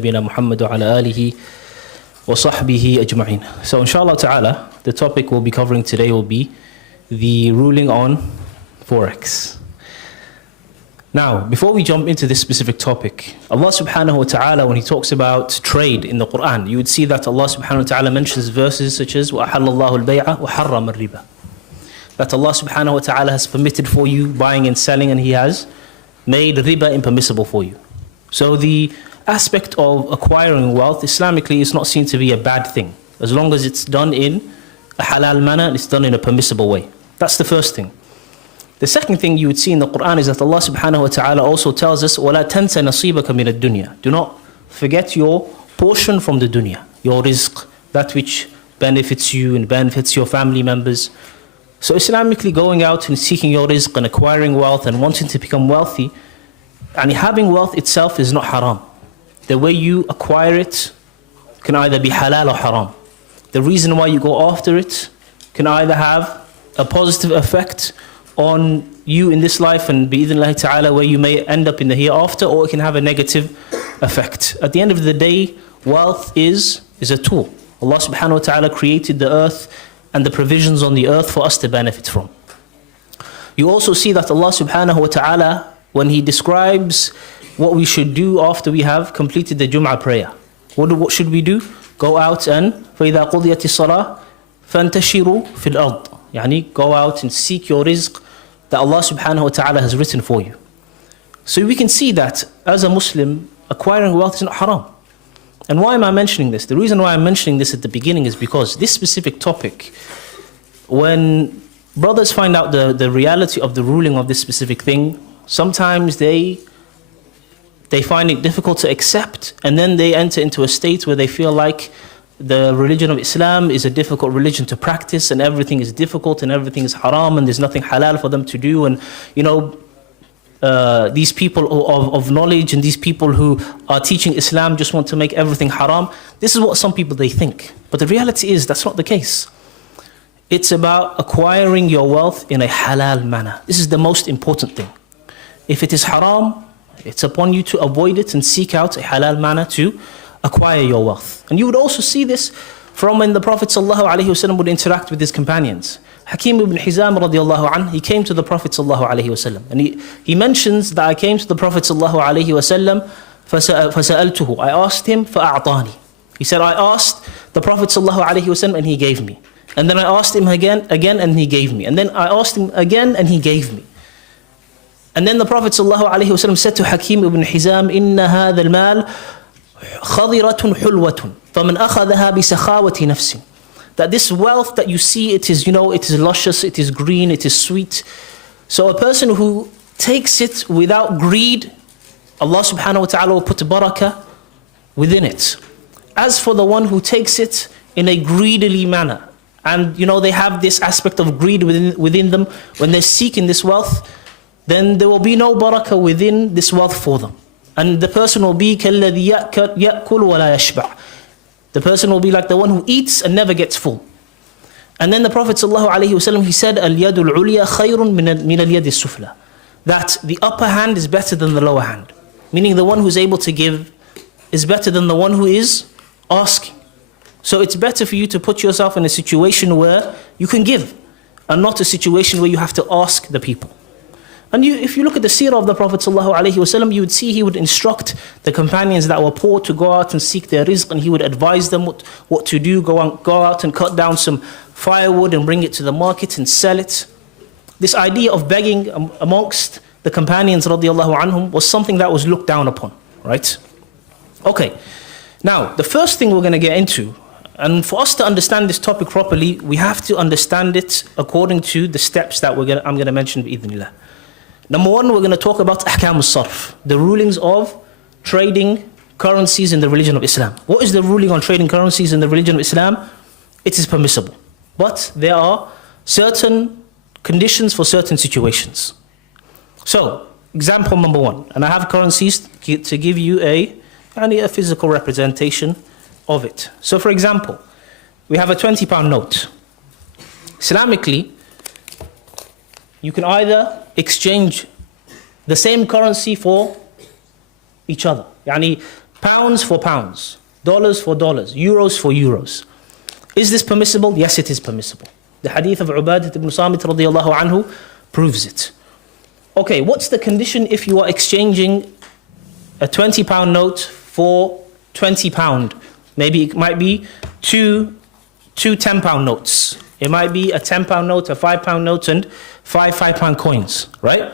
نبينا محمد وعلى آله وصحبه أجمعين. So inshallah ta'ala, the topic we'll be covering today will be the ruling on Forex. Now, before we jump into this specific topic, Allah subhanahu wa ta'ala, when He talks about trade in the Quran, you would see that Allah subhanahu wa ta'ala mentions verses such as وَأَحَلَّ اللَّهُ الْبَيْعَ وَحَرَّمَ الرِّبَى. That Allah subhanahu wa ta'ala has permitted for you buying and selling, and He has made riba impermissible for you. So the aspect of acquiring wealth Islamically is not seen to be a bad thing, as long as it's done in a halal manner and it's done in a permissible way. That's the first thing. The second thing you would see in the Quran is that Allah subhanahu wa ta'ala also tells us وَلَا تَنْسَ نَصِيبَكَ مِنَ الدُّنْيا. Do not forget your portion from the dunya, your rizq, that which benefits you and benefits your family members. So Islamically, going out and seeking your rizq and acquiring wealth and wanting to become wealthy, and having wealth itself is not haram. The way you acquire it can either be halal or haram. The reason why you go after it can either have a positive effect on you in this life and bi'idhnillahi ta'ala where you may end up in the hereafter, or it can have a negative effect. At the end of the day, wealth is a tool. Allah subhanahu wa ta'ala created the earth and the provisions on the earth for us to benefit from. You also see that Allah subhanahu wa ta'ala, when He describes what we should do after we have completed the Jum'ah prayer, what should we do? Go out and فَإِذَا قُضِيَتِ الصَّلَاةِ فَانْتَشِرُوا فِي الْأَرْضِ. Yani go out and seek your rizq that Allah subhanahu wa ta'ala has written for you. So we can see that as a Muslim, acquiring wealth is not haram. And why am I mentioning this? The reason why I'm mentioning this at the beginning is because this specific topic, when brothers find out the reality of the ruling of this specific thing, sometimes they find it difficult to accept, and then they enter into a state where they feel like the religion of Islam is a difficult religion to practice, and everything is difficult and everything is haram and there's nothing halal for them to do. And these people of knowledge and these people who are teaching Islam just want to make everything haram. This is what some people they think. But the reality is that's not the case. It's about acquiring your wealth in a halal manner. This is the most important thing. If it is haram, it's upon you to avoid it and seek out a halal manner to acquire your wealth. And you would also see this from when the Prophet ﷺ would interact with his companions. Hakim ibn Hizam radiallahu anh, he came to the Prophet ﷺ, and he mentions that I came to the Prophet ﷺ فَسَأَلْتُهُ, I asked him فَأَعْطَانِي. He said, I asked the Prophet ﷺ and he gave me. And then I asked him again and he gave me. And then I asked him again and he gave me. And then the Prophet ﷺ said to Hakim ibn Hizam, إِنَّ هَذَا الْمَالِ خَضِرَةٌ حُلْوَةٌ فَمَنْ أَخَذَهَا بِسَخَاوَةِ نَفْسٍ. That this wealth that you see, it is luscious, it is green, it is sweet. So a person who takes it without greed, Allah subhanahu wa ta'ala will put barakah within it. As for the one who takes it in a greedily manner, and they have this aspect of greed within them, when they're seeking this wealth, then there will be no barakah within this wealth for them. And the person will be كَالَّذِي يَأْكُلُ وَلَا يَشْبَعُ. The person will be like the one who eats and never gets full. And then the Prophet ﷺ, he said, الْيَدُ الْعُلْيَا خَيْرٌ مِنَ الْيَدِ السُّفْلَى. That the upper hand is better than the lower hand. Meaning the one who's able to give is better than the one who is asking. So it's better for you to put yourself in a situation where you can give, and not a situation where you have to ask the people. And if you look at the seerah of the Prophet ﷺ, you would see he would instruct the companions that were poor to go out and seek their rizq, and he would advise them what to do, go out and cut down some firewood and bring it to the market and sell it. This idea of begging amongst the companions radiallahu anhum was something that was looked down upon, right? Okay, now the first thing we're going to get into, and for us to understand this topic properly, we have to understand it according to the steps that I'm going to mention bi'idhnillah. Number one, we're going to talk about ahkam al-sarf, the rulings of trading currencies in the religion of Islam. What is the ruling on trading currencies in the religion of Islam? It is permissible. But there are certain conditions for certain situations. So, example number one, and I have currencies to give you a physical representation of it. So for example, we have a £20 note. Islamically, you can either exchange the same currency for each other. Yani pounds for pounds, dollars for dollars, euros for euros. Is this permissible? Yes, it is permissible. The hadith of Ubadah ibn Samit radiallahu anhu proves it. Okay, what's the condition if you are exchanging a £20 note for £20? Maybe it might be two £10 notes. It might be a £10 note, a £5 note, and five £5 coins, right?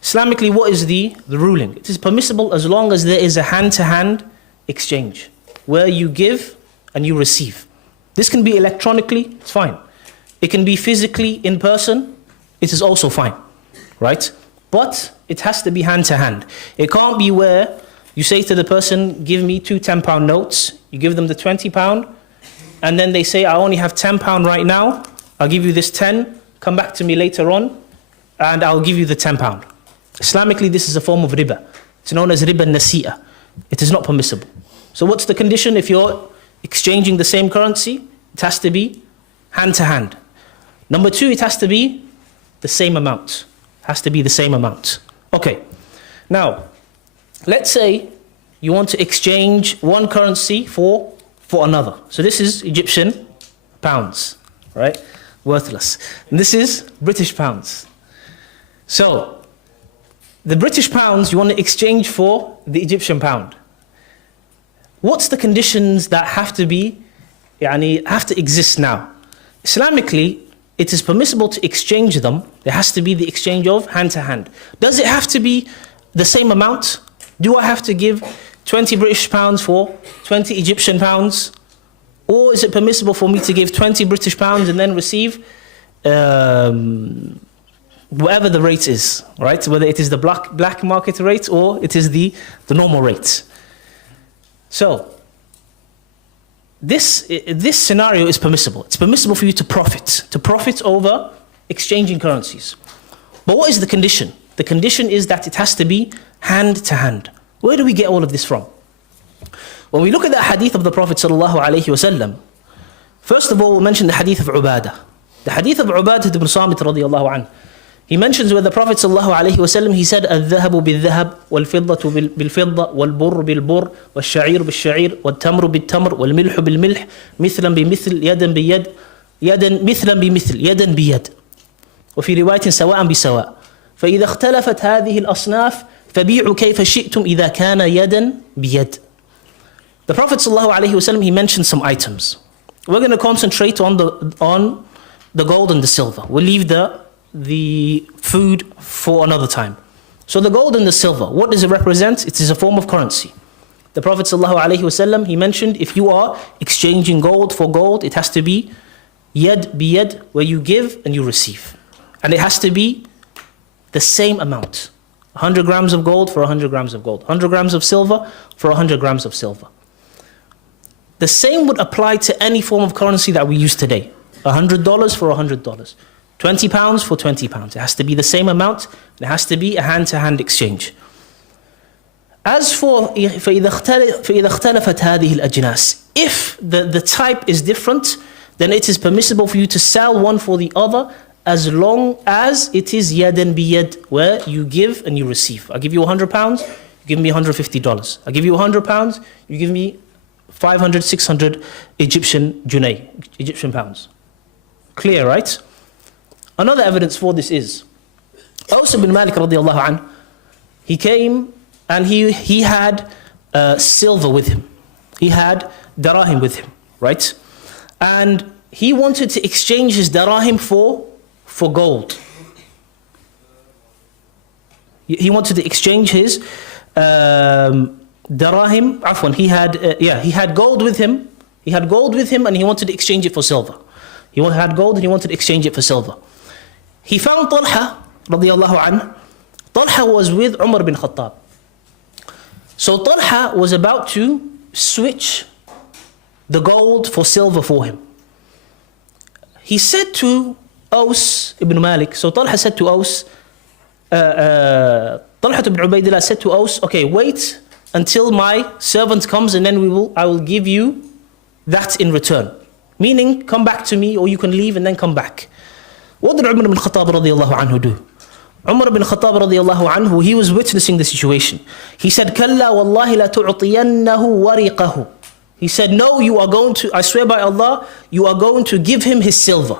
Islamically, what is the ruling? It is permissible as long as there is a hand-to-hand exchange, where you give and you receive. This can be electronically, it's fine. It can be physically in person, it is also fine, right? But it has to be hand-to-hand. It can't be where you say to the person, give me two £10 notes, you give them the £20, and then they say, I only have £10 right now, I'll give you this 10, come back to me later on, and I'll give you the £10. Islamically, this is a form of riba. It's known as riba nasi'ah. It is not permissible. So what's the condition if you're exchanging the same currency? It has to be hand-to-hand. Number two, it has to be the same amount. It has to be the same amount. Okay, now, let's say you want to exchange one currency for another. So this is Egyptian pounds, right? Worthless. And this is British pounds. So, the British pounds you want to exchange for the Egyptian pound. What's the conditions that have to exist now? Islamically, it is permissible to exchange them. There has to be the exchange of hand to hand. Does it have to be the same amount? Do I have to give 20 British pounds for 20 Egyptian pounds? Or is it permissible for me to give 20 British pounds and then receive whatever the rate is, right? Whether it is the black market rate or it is the normal rate. So, this scenario is permissible. It's permissible for you to profit over exchanging currencies. But what is the condition? The condition is that it has to be hand to hand. Where do we get all of this from? When we look at the hadith of the Prophet ﷺ, first of all we'll mention the hadith of Ubadah. The hadith of Ubadah ibn Samit radiallahu anhu. He mentions where the Prophet ﷺ, he said, الذهب بالذهب والفضة بالفضة والبر بالبر والشعير بالشعير والتمر بالتمر والملح بالملح مثلا بمثل يدا بيد يدا مثلا بمثل يدا بيد وفي رواية سواء بسواء فإذا اختلفت هذه الأصناف فبيعوا كيف شئتم إذا كان يدا بيد. The Prophet ﷺ, he mentioned some items. We're going to concentrate on the gold and the silver. We'll leave the food for another time. So the gold and the silver, what does it represent? It is a form of currency. The Prophet ﷺ, he mentioned if you are exchanging gold for gold, it has to be yad biyad, where you give and you receive. And it has to be the same amount. 100 grams of gold for 100 grams of gold. 100 grams of silver for 100 grams of silver. The same would apply to any form of currency that we use today. $100 for $100. 20 pounds for 20 pounds. It has to be the same amount. It has to be a hand-to-hand exchange. As for فإذا اختلفت هذه الأجناس, if the type is different, then it is permissible for you to sell one for the other as long as it is yadan biyad, where you give and you receive. I give you £100, you give me $150. I give you £100, you give me 500, 600 Egyptian junay, Egyptian pounds. Clear, right? Another evidence for this is Aws ibn Malik radiallahu anhu. He came and he had silver with him. He had darahim with him, right? And he wanted to exchange his darahim for gold. He wanted to exchange his darahim. Afwan, he had gold with him. He had gold with him and he wanted to exchange it for silver. He had gold and he wanted to exchange it for silver. He found Talha radiallahu anhu. Talha was with Umar bin Khattab. So Talha was about to switch the gold for silver for him. He said to Aws ibn Malik, so Talha said to Aws, Talha ibn Ubaidillah said to Aws, okay, wait until my servant comes and then I will give you that in return. Meaning, come back to me or you can leave and then come back. What did Umar ibn Khattab radiallahu anhu do? Umar ibn Khattab radiallahu anhu, he was witnessing the situation. He said, "Kalla wallahi la tu'tiyannahu wariqahu." He said, "No, you are going to, I swear by Allah, you are going to give him his silver.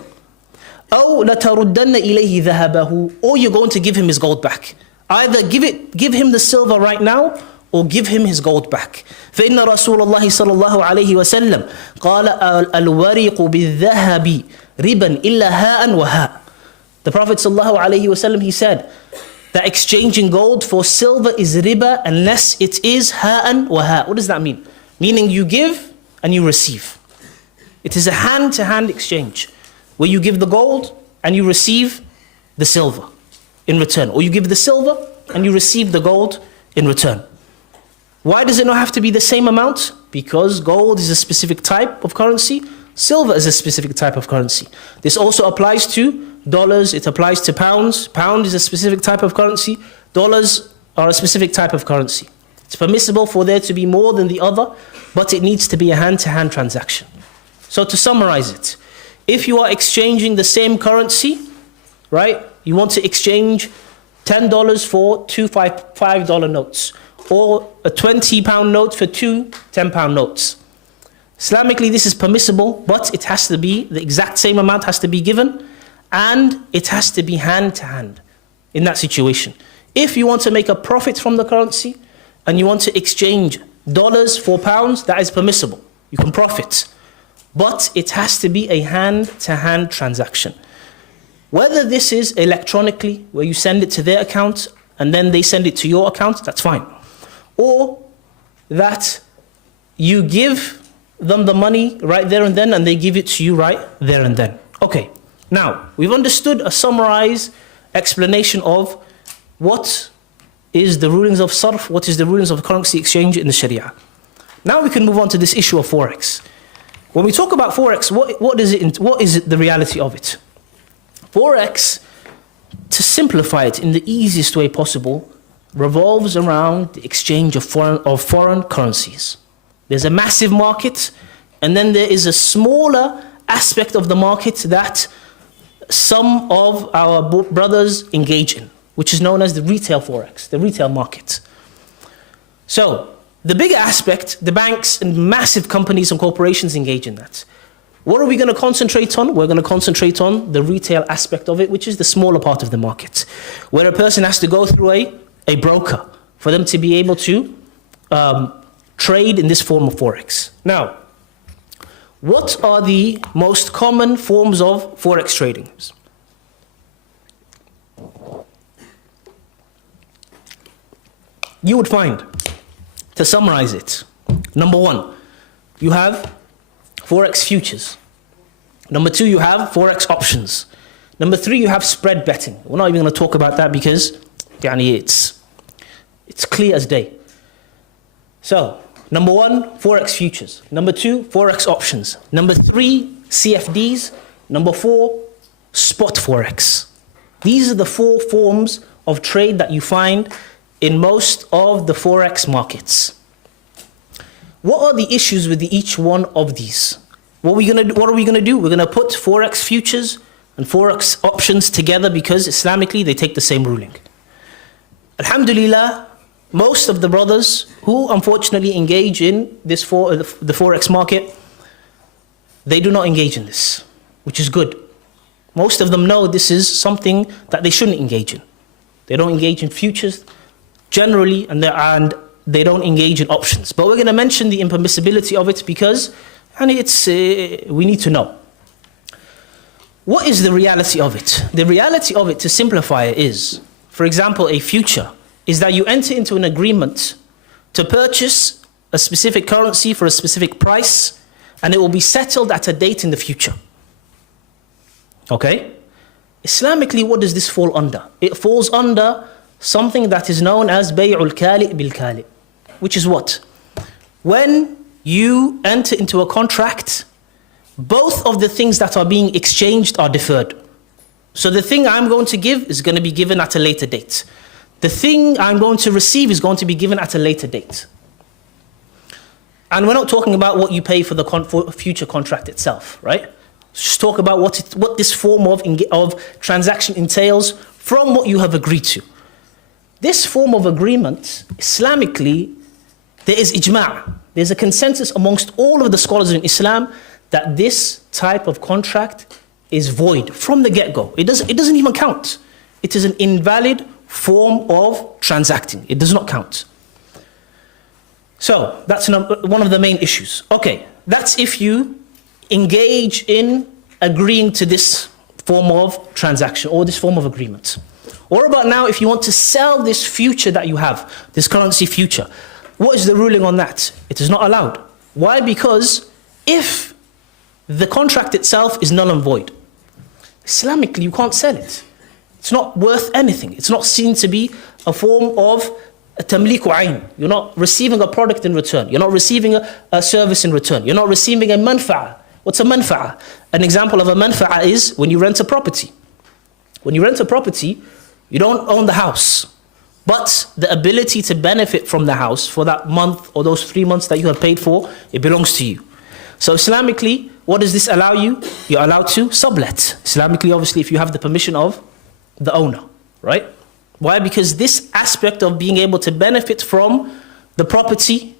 أو لتردن إليه ذهبه, or you're going to give him his gold back. Either give him the silver right now, or give him his gold back. فإن رسول الله صلى الله عليه وسلم قال الورق بالذهب ربا إلا هاء وهاء." The Prophet صلى الله عليه وسلم, he said that exchanging gold for silver is riba unless it is ha'an wa ha'. What does that mean? Meaning you give and you receive. It is a hand-to-hand exchange where you give the gold and you receive the silver in return, or you give the silver and you receive the gold in return. Why does it not have to be the same amount? Because gold is a specific type of currency, silver is a specific type of currency. This also applies to dollars, it applies to pounds. Pound is a specific type of currency, dollars are a specific type of currency. It's permissible for there to be more than the other, but it needs to be a hand-to-hand transaction. So to summarize it, if you are exchanging the same currency, right, you want to exchange $10 for two $5 notes, or a £20 note for two £10 notes. Islamically, this is permissible, but it has to be, the exact same amount has to be given, and it has to be hand to hand in that situation. If you want to make a profit from the currency, and you want to exchange dollars for pounds, that is permissible. You can profit. But it has to be a hand-to-hand transaction. Whether this is electronically, where you send it to their account and then they send it to your account, that's fine. Or that you give them the money right there and then, and they give it to you right there and then. Okay, now we've understood a summarized explanation of what is the rulings of sarf, what is the rulings of currency exchange in the Sharia. Now we can move on to this issue of Forex. When we talk about Forex, what is it, the reality of it? Forex, to simplify it in the easiest way possible, revolves around the exchange of foreign currencies. There's a massive market, and then there is a smaller aspect of the market that some of our brothers engage in, which is known as the retail Forex, the retail market. So, the bigger aspect, the banks and massive companies and corporations engage in that. What are we going to concentrate on? We're going to concentrate on the retail aspect of it, which is the smaller part of the market, where a person has to go through a broker for them to be able to trade in this form of Forex. Now, what are the most common forms of Forex trading? You would find, to summarize it, number one, you have Forex futures. Number two, you have Forex options. Number three, you have spread betting. We're not even going to talk about that because it's clear as day. So, number one, Forex futures. Number two, Forex options. Number three, CFDs. Number four, spot Forex. These are the four forms of trade that you find in most of the Forex markets. What are the issues with each one of these? What are we going to do? We're going to put Forex futures and Forex options together because Islamically they take the same ruling. Alhamdulillah, most of the brothers who unfortunately engage in this the Forex market, they do not engage in this, which is good. Most of them know this is something that they shouldn't engage in. They don't engage in futures generally, and they don't engage in options. But we're going to mention the impermissibility of it because we need to know. What is the reality of it? The reality of it, to simplify it, is, for example, a future is that you enter into an agreement to purchase a specific currency for a specific price, and it will be settled at a date in the future. Okay? Islamically, what does this fall under? It falls under something that is known as bay'ul kali' bil kali', which is what? When you enter into a contract, both of the things that are being exchanged are deferred. So the thing I'm going to give is going to be given at a later date. The thing I'm going to receive is going to be given at a later date. And we're not talking about what you pay for the future contract itself, right? Just talk about what this form of transaction entails from what you have agreed to. This form of agreement, Islamically, there is ijma'. There's a consensus amongst all of the scholars in Islam that this type of contract is void from the get-go. It doesn't even count. It is an invalid form of transacting. It does not count. So that's one of the main issues. Okay, that's if you engage in agreeing to this form of transaction or this form of agreement. What about now if you want to sell this future that you have, this currency future? What is the ruling on that? It is not allowed. Why? Because if the contract itself is null and void, Islamically you can't sell it. It's not worth anything. It's not seen to be a form of tamliku ayn. You're not receiving a product in return. You're not receiving a service in return. You're not receiving a manfa'a. What's a manfa'a? An example of a manfa'a is when you rent a property. When you rent a property, you don't own the house, but the ability to benefit from the house for that month or those 3 months that you have paid for, it belongs to you. So Islamically, what does this allow you? You're allowed to sublet. Islamically, obviously, if you have the permission of the owner, right? Why? Because this aspect of being able to benefit from the property,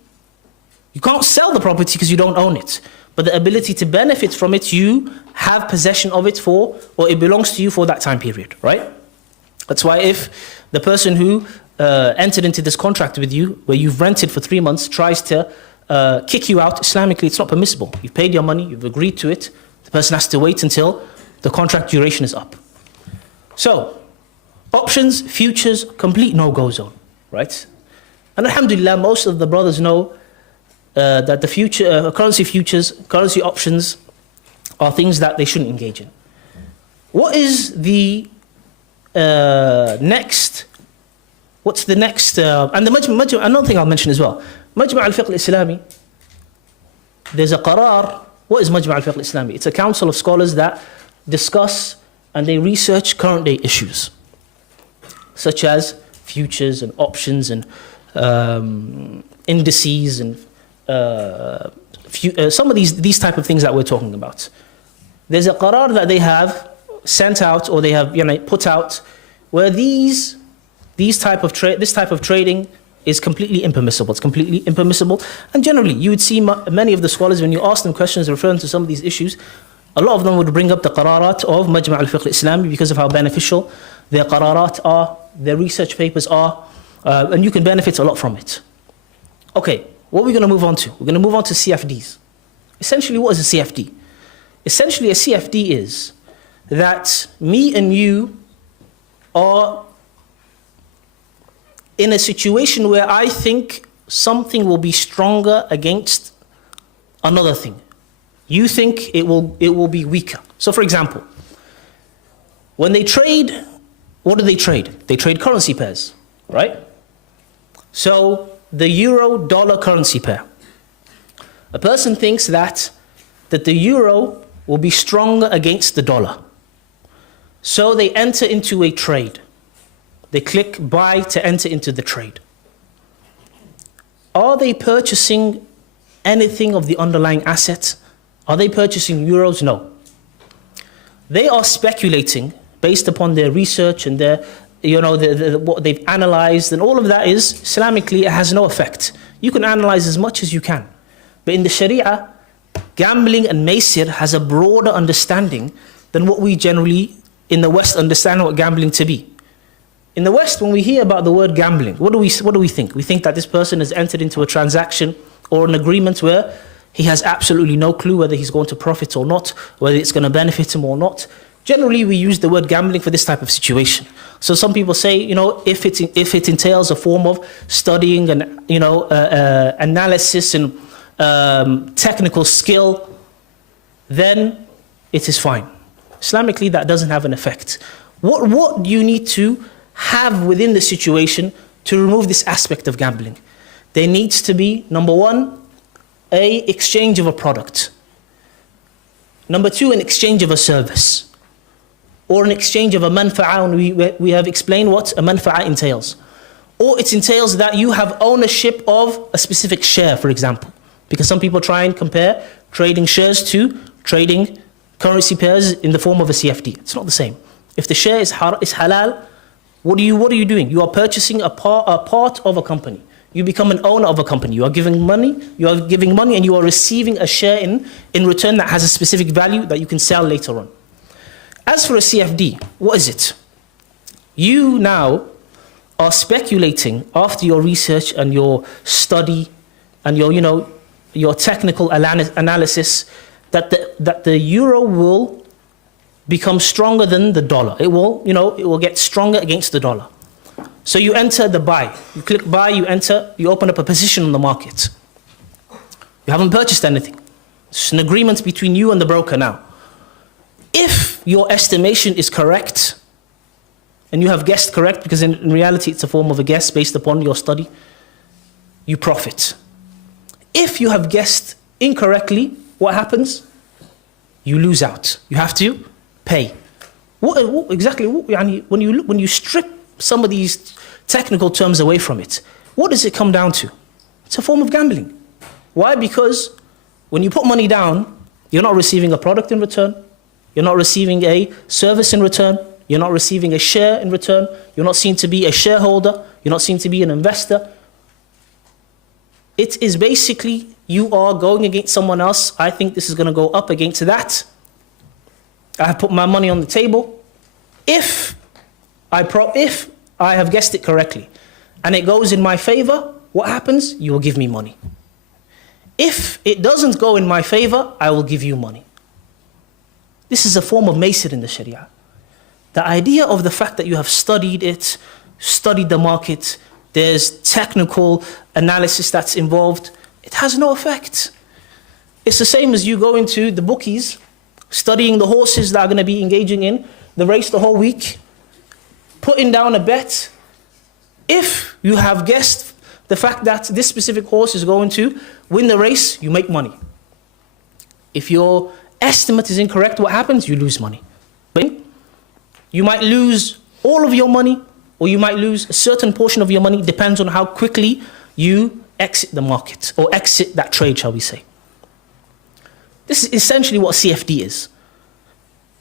you can't sell the property because you don't own it. But the ability to benefit from it, you have possession of it for, or it belongs to you for that time period, right? That's why if the person who entered into this contract with you, where you've rented for 3 months, tries to kick you out, Islamically, it's not permissible. You've paid your money, you've agreed to it. The person has to wait until the contract duration is up. So, options, futures, complete no-go zone, right? And alhamdulillah, most of the brothers know that the future, currency futures, currency options are things that they shouldn't engage in. What is the next? What's the next? And the Majma', another thing I'll mention as well. Majma' al-Fiqh al-Islami, there's a qarar. What is Majma' al-Fiqh al-Islami? It's a council of scholars that discuss and they research current day issues, such as futures and options and indices and some of these type of things that we're talking about. There's a qarar that they have sent out, or they have put out, where this type of trading is completely impermissible. It's completely impermissible. And generally, you would see many of the scholars, when you ask them questions referring to some of these issues, a lot of them would bring up the qararat of Majma' al-Fiqh al-Islami because of how beneficial their qararat are, their research papers are, and you can benefit a lot from it. Okay, what are we going to move on to? We're going to move on to CFDs. Essentially, what is a CFD? Essentially, a CFD is that me and you are in a situation where I think something will be stronger against another thing. You think it will be weaker. So for example, when they trade, what do? They trade currency pairs, right? So the euro-dollar currency pair. A person thinks that the euro will be stronger against the dollar. So they enter into a trade. They click buy to enter into the trade. Are they purchasing anything of the underlying asset? Are they purchasing euros? No. They are speculating based upon their research and their, what they've analyzed, and all of that is, Islamically, it has no effect. You can analyze as much as you can. But in the Sharia, gambling and maisir has a broader understanding than what we generally in the West understand what gambling to be. In the West, when we hear about the word gambling, what do we think? We think that this person has entered into a transaction or an agreement where he has absolutely no clue whether he's going to profit or not, whether it's going to benefit him or not. Generally, we use the word gambling for this type of situation. So some people say, if it entails a form of studying and analysis and technical skill, then it is fine. Islamically, that doesn't have an effect. What do you need to have within the situation to remove this aspect of gambling? There needs to be, number one, a exchange of a product. Number two, an exchange of a service. Or an exchange of a manfa'a, and we have explained what a manfa'a entails. Or it entails that you have ownership of a specific share, for example. Because some people try and compare trading shares to trading currency pairs in the form of a CFD. It's not the same. If the share is halal, what are you doing? You are purchasing a part of a company. You become an owner of a company. You are giving money, and you are receiving a share in return that has a specific value that you can sell later on. As for a CFD, what is it? You now are speculating after your research and your study and your technical analysis that the euro will become stronger than the dollar. It will get stronger against the dollar. So you enter the buy. You click buy, you enter, you open up a position on the market. You haven't purchased anything. It's an agreement between you and the broker now. If your estimation is correct, and you have guessed correct, because in reality it's a form of a guess based upon your study, you profit. If you have guessed incorrectly, what happens? You lose out. You have to pay. When you strip some of these technical terms away from it, what does it come down to? It's a form of gambling. Why? Because when you put money down, you're not receiving a product in return, you're not receiving a service in return, you're not receiving a share in return, you're not seen to be a shareholder, you're not seen to be an investor. It is basically you are going against someone else. I think this is going to go up against that. I have put my money on the table. If I have guessed it correctly and it goes in my favor, what happens? You will give me money. If it doesn't go in my favor, I will give you money. This is a form of maisir in the Sharia. The idea of the fact that you have studied it, studied the market, there's technical analysis that's involved, it has no effect. It's the same as you go into the bookies, studying the horses that are going to be engaging in the race the whole week, putting down a bet. If you have guessed the fact that this specific horse is going to win the race, you make money. If your estimate is incorrect, what happens? You lose money. But you might lose all of your money, or you might lose a certain portion of your money, depends on how quickly you exit the market, or exit that trade, shall we say. This is essentially what CFD is.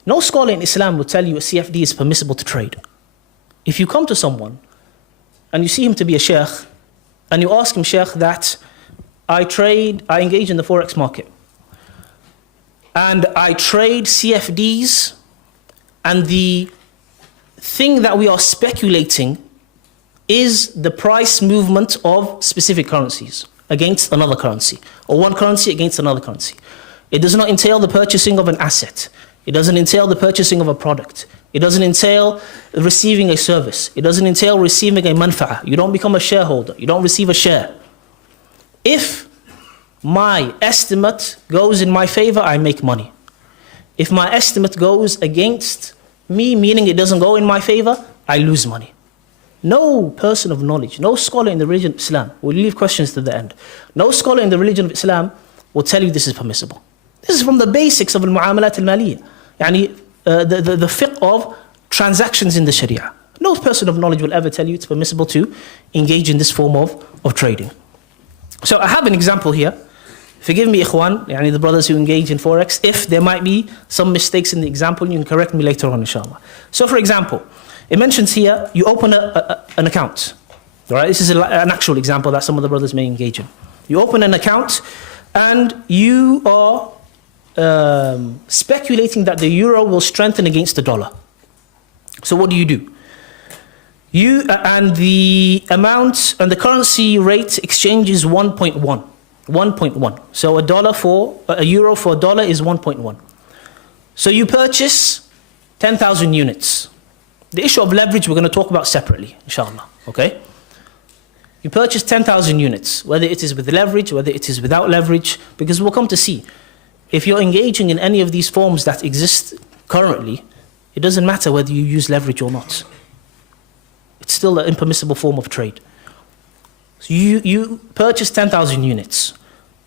No scholar in Islam will tell you a CFD is permissible to trade. If you come to someone and you see him to be a sheikh, and you ask him, Sheikh, that I engage in the Forex market, and I trade CFDs, and the thing that we are speculating is the price movement of specific currencies against another currency, or one currency against another currency. It does not entail the purchasing of an asset. It doesn't entail the purchasing of a product. It doesn't entail receiving a service. It doesn't entail receiving a manfa'ah. You don't become a shareholder. You don't receive a share. If my estimate goes in my favor, I make money. If my estimate goes against me, meaning it doesn't go in my favor, I lose money. No person of knowledge, no scholar in the religion of Islam, we'll leave questions to the end. No scholar in the religion of Islam will tell you this is permissible. This is from the basics of al-mu'amalat al-maliyah. The fiqh of transactions in the Sharia. No person of knowledge will ever tell you it's permissible to engage in this form of trading. So I have an example here. Forgive me, ikhwan, the brothers who engage in Forex, if there might be some mistakes in the example, you can correct me later on, inshallah. So for example, it mentions here, you open an account. All right, this is an actual example that some of the brothers may engage in. You open an account and you are speculating that the euro will strengthen against the dollar. So what do? And the amount and the currency rate exchange is 1.1. 1.1. So a euro for a dollar is 1.1. So you purchase 10,000 units. The issue of leverage we're going to talk about separately, inshallah. Okay? You purchase 10,000 units, whether it is with leverage, whether it is without leverage, because we'll come to see. If you're engaging in any of these forms that exist currently, it doesn't matter whether you use leverage or not. It's still an impermissible form of trade. So you purchase 10,000 units.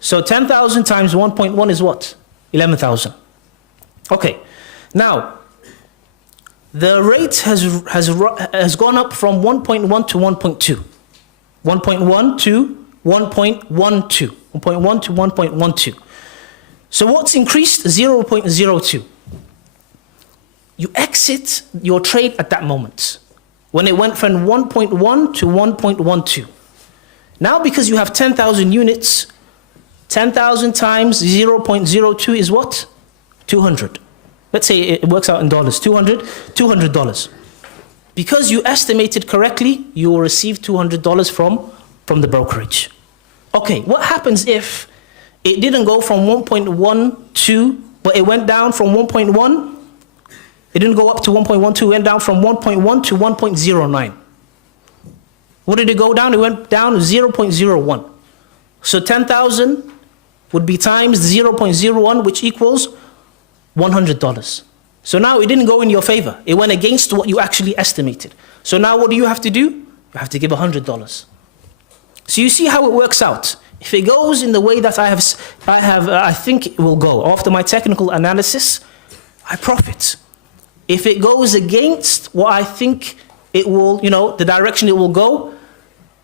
So 10,000 times 1.1 is what? 11,000. Okay. Now, the rate has gone up from 1.1 to 1.2. 1.1 to 1.12. 1.1 to 1.12. So what's increased? 0.02. You exit your trade at that moment, when it went from 1.1 to 1.12. Now because you have 10,000 units, 10,000 times 0.02 is what? 200. Let's say it works out in dollars, $200. Because you estimated correctly, you will receive $200 from the brokerage. Okay, what happens if it didn't go from 1.12, but it went down from 1.1? It didn't go up to 1.12, it went down from 1.1 to 1.09. What did it go down? It went down 0.01. So 10,000 would be times 0.01, which equals $100. So now it didn't go in your favor. It went against what you actually estimated. So now what do you have to do? You have to give $100. So you see how it works out. If it goes in the way that I think it will go, after my technical analysis, I profit. If it goes against what I think it will, the direction it will go,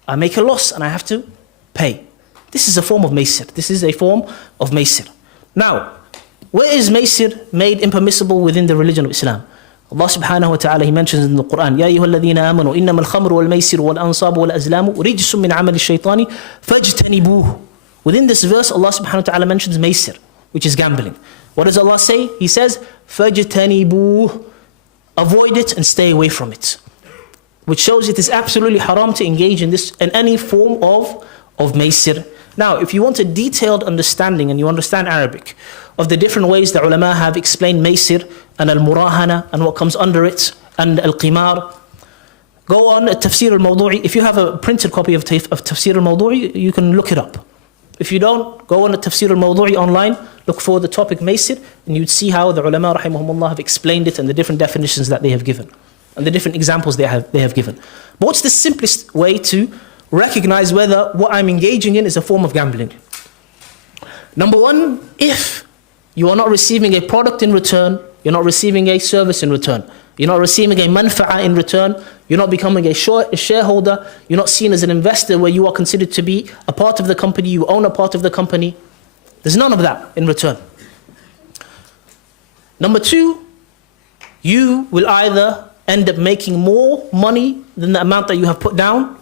I make a loss and I have to pay. This is a form of maysir. This is a form of maysir. Now, where is maysir made impermissible within the religion of Islam? Allah subhanahu wa ta'ala, He mentions in the Quran, يَا أَيُّهَا الَّذِينَ آمَنُوا إِنَّمَا الْخَمْرُ وَالْمَيْسِرُ وَالْأَنصَابُ وَالْأَزْلَامُ رِجْسٌ مِّنْ عَمَلِ الشَّيْطَانِ فَاجْتَنِبُوهُ. Within this verse, Allah subhanahu wa ta'ala mentions maysir, which is gambling. What does Allah say? He says, فَاجْتَنِبُوهُ. Avoid it and stay away from it. Which shows it is absolutely haram to engage in any form of maysir. Now, if you want a detailed understanding and you understand Arabic of the different ways the ulama have explained maysir and al-murahana and what comes under it and al-qimar, go on Tafsir al-Mawdu'i. If you have a printed copy of Tafsir al-Mawdu'i, you can look it up. If you don't, go on Tafsir al-Mawdu'i online, look for the topic maysir, and you'd see how the ulama rahimahumullah have explained it and the different definitions that they have given and the different examples they have given. But what's the simplest way to recognize whether what I'm engaging in is a form of gambling? Number one, if you are not receiving a product in return, you're not receiving a service in return, you're not receiving a manfa'a in return, you're not becoming a shareholder, you're not seen as an investor where you are considered to be a part of the company, you own a part of the company, there's none of that in return. Number two, you will either end up making more money than the amount that you have put down,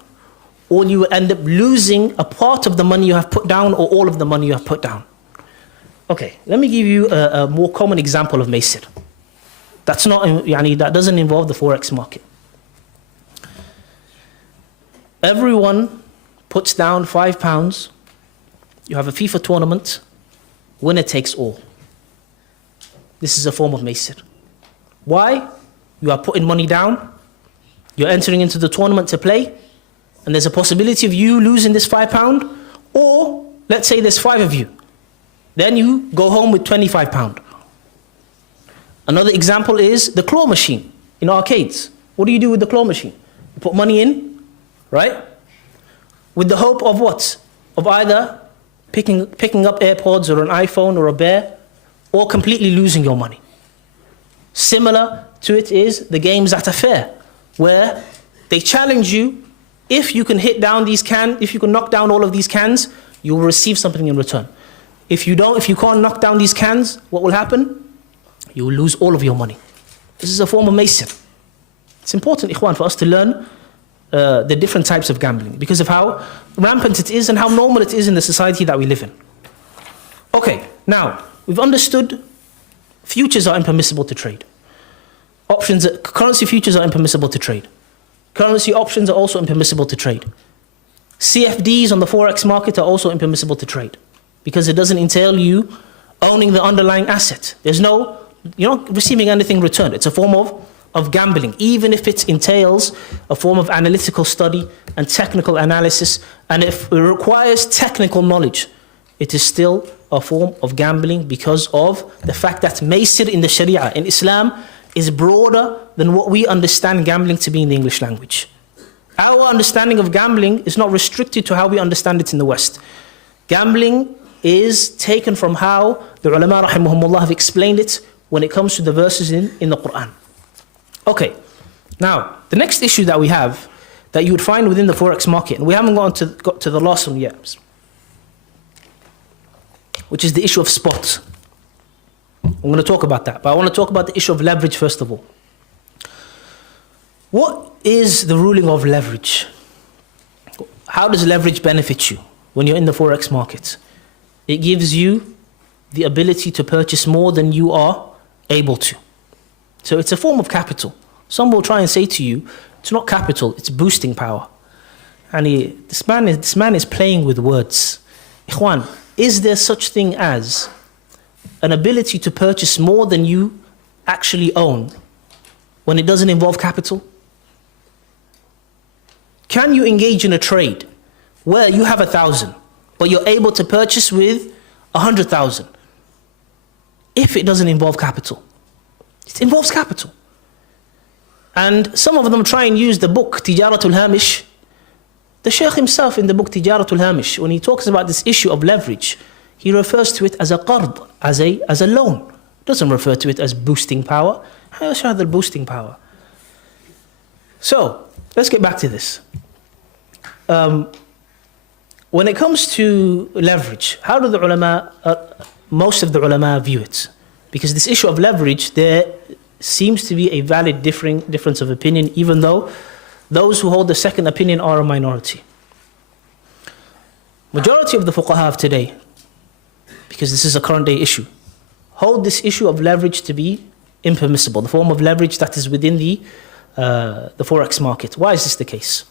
or you will end up losing a part of the money you have put down or all of the money you have put down. Okay, let me give you a more common example of maysir. That doesn't involve the Forex market. Everyone puts down £5. You have a FIFA tournament, winner takes all. This is a form of maysir. Why? You are putting money down, you're entering into the tournament to play, and there's a possibility of you losing this £5, or let's say there's 5 of you. Then you go home with £25. Another example is the claw machine in arcades. What do you do with the claw machine? You put money in, right? With the hope of what? Of either picking up AirPods or an iPhone or a bear, or completely losing your money. Similar to it is the games at a fair, where they challenge you. If you can hit down these if you can knock down all of these cans, you will receive something in return. If you can't knock down these cans, what will happen? You will lose all of your money. This is a form of maysir. It's important, ikhwan, for us to learn the different types of gambling because of how rampant it is and how normal it is in the society that we live in. Okay, now, we've understood futures are impermissible to trade. Currency futures are impermissible to trade. Currency options are also impermissible to trade. CFDs on the Forex market are also impermissible to trade because it doesn't entail you owning the underlying asset. You're not receiving anything returned. It's a form of gambling, even if it entails a form of analytical study and technical analysis, and if it requires technical knowledge, it is still a form of gambling because of the fact that maysir in the Sharia, in Islam, is broader than what we understand gambling to be in the English language. Our understanding of gambling is not restricted to how we understand it in the West. Gambling is taken from how the ulama rahimahumullah have explained it when it comes to the verses in the Quran. Okay, now the next issue that we have that you would find within the Forex market, and we haven't got to the last one yet, which is the issue of spot. I'm going to talk about that. But I want to talk about the issue of leverage first of all. What is the ruling of leverage? How does leverage benefit you when you're in the Forex market? It gives you the ability to purchase more than you are able to. So it's a form of capital. Some will try and say to you, it's not capital, it's boosting power. And this man is playing with words. Ikhwan, is there such thing as an ability to purchase more than you actually own when it doesn't involve capital? Can you engage in a trade where you have 1,000, but you're able to purchase with 100,000? If it doesn't involve capital. It involves capital. And some of them try and use the book Tijaratul Hamish. The Sheikh himself in the book Tijaratul Hamish, when he talks about this issue of leverage, he refers to it as a qard, as a loan. Doesn't refer to it as boosting power. How is the boosting power? So, let's get back to this. When it comes to leverage, how do the ulama, most of the ulama view it? Because this issue of leverage, there seems to be a valid difference of opinion, even though those who hold the second opinion are a minority. Majority of the fuqaha of today, because this is a current day issue, hold this issue of leverage to be impermissible, the form of leverage that is within the Forex market. Why is this the case?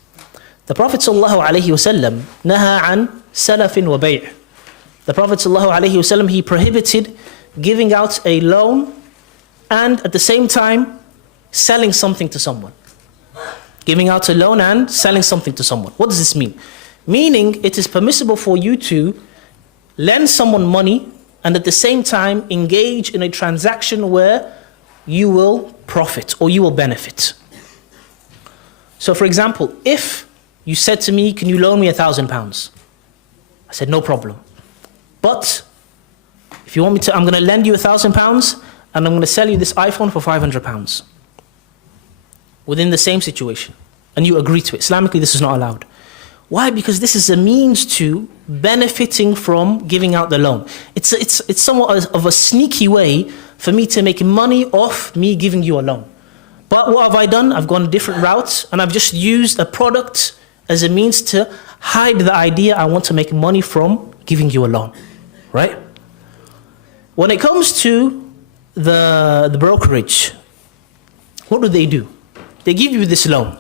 The Prophet ﷺ naha an salafin wa bay'. The Prophet ﷺ, he prohibited giving out a loan and at the same time selling something to someone. Giving out a loan and selling something to someone. What does this mean? Meaning it is permissible for you to lend someone money and at the same time engage in a transaction where you will profit or you will benefit. So for example, if you said to me, can you loan me £1,000? I said, no problem. But if you want me to, I'm going to lend you £1,000 and I'm going to sell you this iPhone for £500 within the same situation. And you agree to it. Islamically, this is not allowed. Why? Because this is a means to benefiting from giving out the loan. It's somewhat of a sneaky way for me to make money off me giving you a loan. But what have I done? I've gone a different route and I've just used a product as a means to hide the idea I want to make money from giving you a loan, right? When it comes to the brokerage, what do? They give you this loan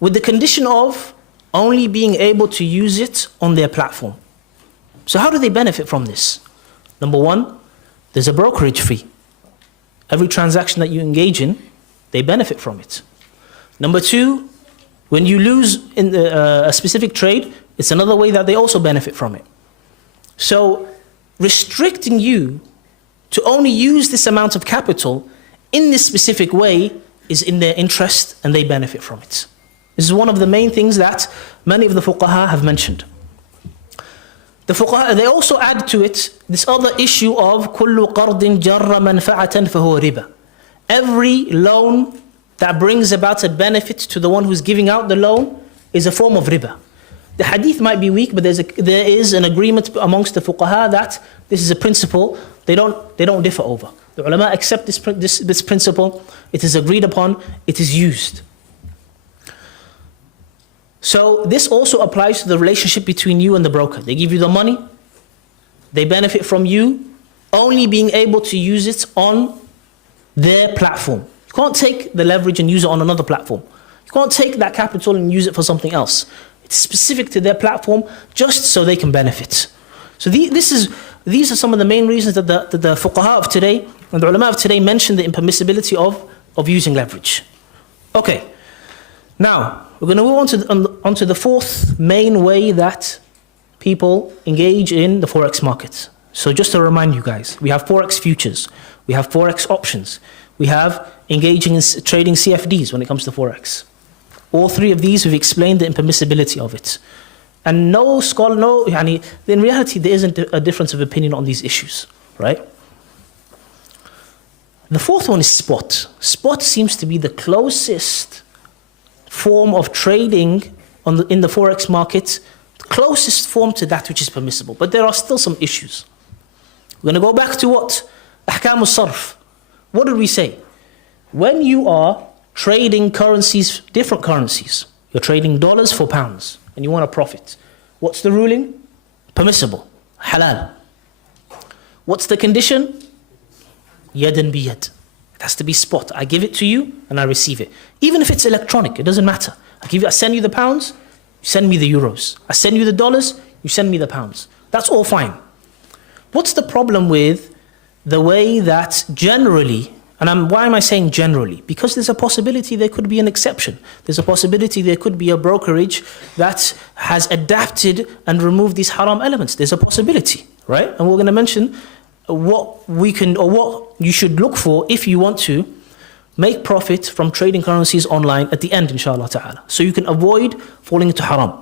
with the condition of only being able to use it on their platform. So how do they benefit from this? Number one, there's a brokerage fee. Every transaction that you engage in, they benefit from it. Number two, when you lose in a specific trade, it's another way that they also benefit from it. So restricting you to only use this amount of capital in this specific way is in their interest and they benefit from it. This is one of the main things that many of the fuqaha have mentioned. The fuqaha, they also add to it this other issue of كُلُّ قَرْضٍ جَرَّ مَنْفَعَةً فَهُوَ رِبَى. Every loan that brings about a benefit to the one who's giving out the loan is a form of riba. The hadith might be weak, but there is an agreement amongst the fuqaha that this is a principle they don't differ over. The ulama accept this principle, it is agreed upon, it is used. So this also applies to the relationship between you and the broker. They give you the money, they benefit from you only being able to use it on their platform. You can't take the leverage and use it on another platform. You can't take that capital and use it for something else. It's specific to their platform just so they can benefit. So these are some of the main reasons that the fuqaha of today and the ulama of today mention the impermissibility of using leverage. Okay, now we're going to move on to the fourth main way that people engage in the Forex market. So just to remind you guys, we have Forex futures, we have Forex options, we have engaging in trading CFDs when it comes to Forex. All three of these, we've explained the impermissibility of it. And no scholar, in reality, there isn't a difference of opinion on these issues, right? The fourth one is spot. Spot seems to be the closest form of trading in the Forex market, the closest form to that which is permissible. But there are still some issues. We're going to go back to what Ahkam al-sarf. What did we say? When you are trading currencies, different currencies, you're trading dollars for pounds, and you want a profit. What's the ruling? Permissible. Halal. What's the condition? Yadan biyad. It has to be spot. I give it to you and I receive it. Even if it's electronic, it doesn't matter. I send you the pounds, you send me the euros. I send you the dollars, you send me the pounds. That's all fine. What's the problem with the way that generally, and why am I saying generally? Because there's a possibility there could be an exception. There's a possibility there could be a brokerage that has adapted and removed these haram elements. There's a possibility, right? And we're going to mention what we can, or what you should look for if you want to make profit from trading currencies online at the end, inshallah ta'ala. So you can avoid falling into haram.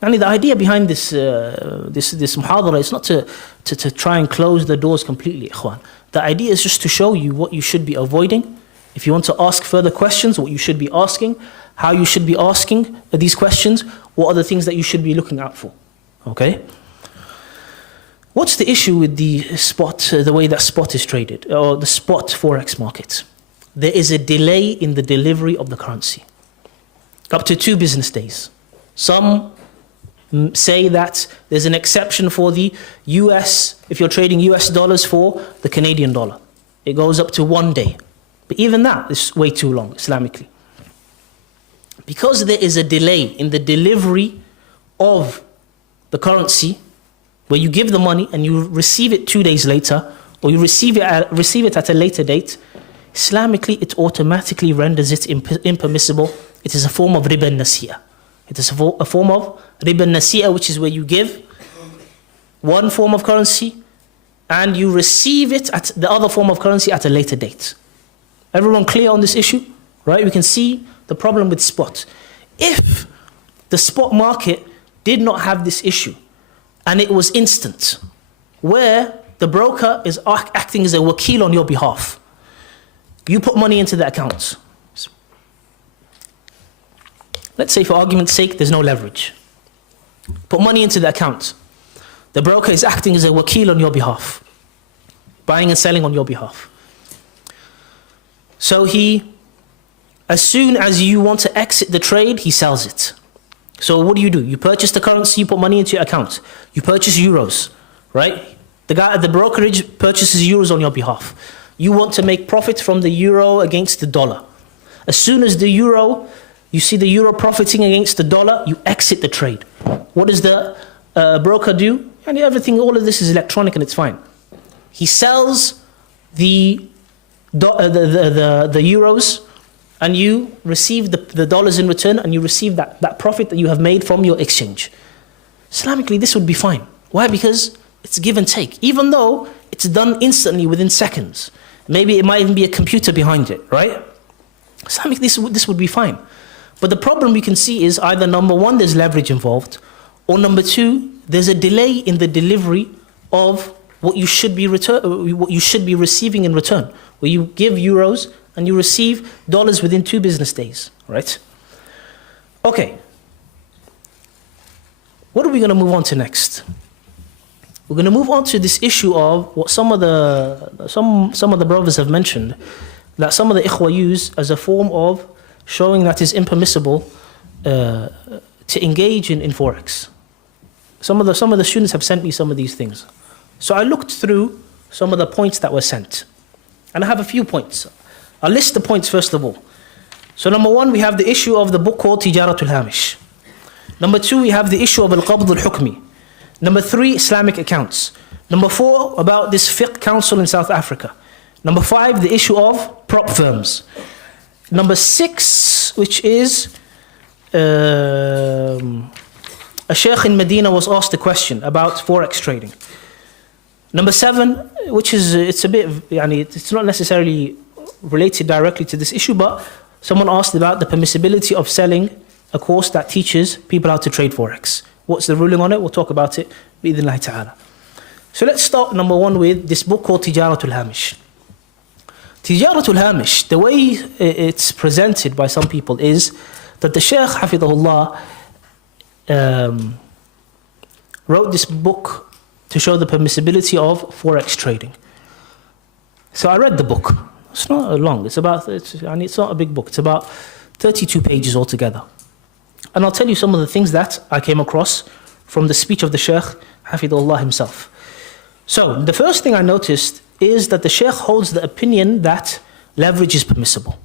And the idea behind this muhadara is not to try and close the doors completely, ikhwan. The idea is just to show you what you should be avoiding. If you want to ask further questions, what you should be asking, how you should be asking these questions, what are the things that you should be looking out for. Okay? What's the issue with the spot, the way that spot is traded, or the spot Forex market? There is a delay in the delivery of the currency, up to 2 business days. Some say that there's an exception for the US, if you're trading US dollars for the Canadian dollar. It goes up to 1 day. But even that is way too long, Islamically. Because there is a delay in the delivery of the currency, where you give the money and you receive it 2 days later, or you receive it at a later date, Islamically it automatically renders it impermissible. It is a form of riba nasi'ah. It is a form of riba nasi'ah, which is where you give one form of currency and you receive it at the other form of currency at a later date. Everyone clear on this issue? Right? We can see the problem with spot. If the spot market did not have this issue and it was instant, where the broker is acting as a wakil on your behalf, you put money into the account. Let's say for argument's sake, there's no leverage. Put money into the account. The broker is acting as a wakil on your behalf, buying and selling on your behalf. So as soon as you want to exit the trade, he sells it. So what do? You purchase the currency, you put money into your account. You purchase euros, right? The guy at the brokerage purchases euros on your behalf. You want to make profit from the euro against the dollar. As soon as you see the euro profiting against the dollar, you exit the trade. What does the broker do? And everything, all of this is electronic and it's fine. He sells the euros, and you receive the dollars in return, and you receive that profit that you have made from your exchange. Islamically, this would be fine. Why? Because it's give and take. Even though it's done instantly within seconds. Maybe it might even be a computer behind it, right? Islamically, this would be fine. But the problem we can see is either number one, there's leverage involved, or number two, there's a delay in the delivery of what you should be receiving in return, where you give euros and you receive dollars within 2 business days, right? Okay. What are we going to move on to next? We're going to move on to this issue of what some of the brothers have mentioned, that some of the ikhwa use as a form of showing that it's impermissible to engage in Forex. Some of the students have sent me some of these things. So I looked through some of the points that were sent. And I have a few points. I'll list the points first of all. So number one, we have the issue of the book called Tijaratul Hamish. Number two, we have the issue of Al-Qabd Al-Hukmi. Number three, Islamic accounts. Number four, about this fiqh council in South Africa. Number five, the issue of prop firms. Number six, which is a sheikh in Medina was asked a question about Forex trading. Number seven, which is, it's not necessarily related directly to this issue, but someone asked about the permissibility of selling a course that teaches people how to trade Forex. What's the ruling on it? We'll talk about it, bi'idhnillahi ta'ala. So let's start, number one, with this book called Tijaratul Hamish. Tijaratul Hamish, the way it's presented by some people is that the Sheikh, Hafidhahullah, wrote this book to show the permissibility of Forex trading. So I read the book. It's not long. It's not a big book. It's about 32 pages altogether. And I'll tell you some of the things that I came across from the speech of the Sheikh, Hafidhullah himself. So the first thing I noticed is that the Sheikh holds the opinion that leverage is permissible.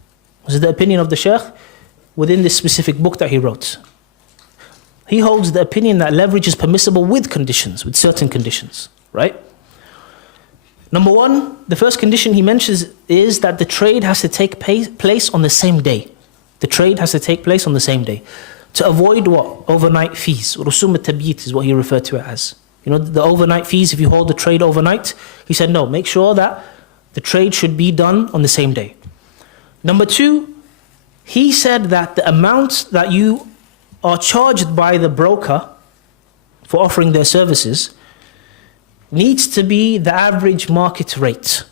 This is the opinion of the Sheikh within this specific book that he wrote. He holds the opinion that leverage is permissible with conditions, with certain conditions, right? Number one, the first condition he mentions is that the trade has to take place on the same day. The trade has to take place on the same day. To avoid what? Overnight fees. Rusum al-tabyit is what he referred to it as. You know, the overnight fees, if you hold the trade overnight, he said, no, make sure that the trade should be done on the same day. Number two, he said that the amount that you are charged by the broker for offering their services needs to be the average market rate.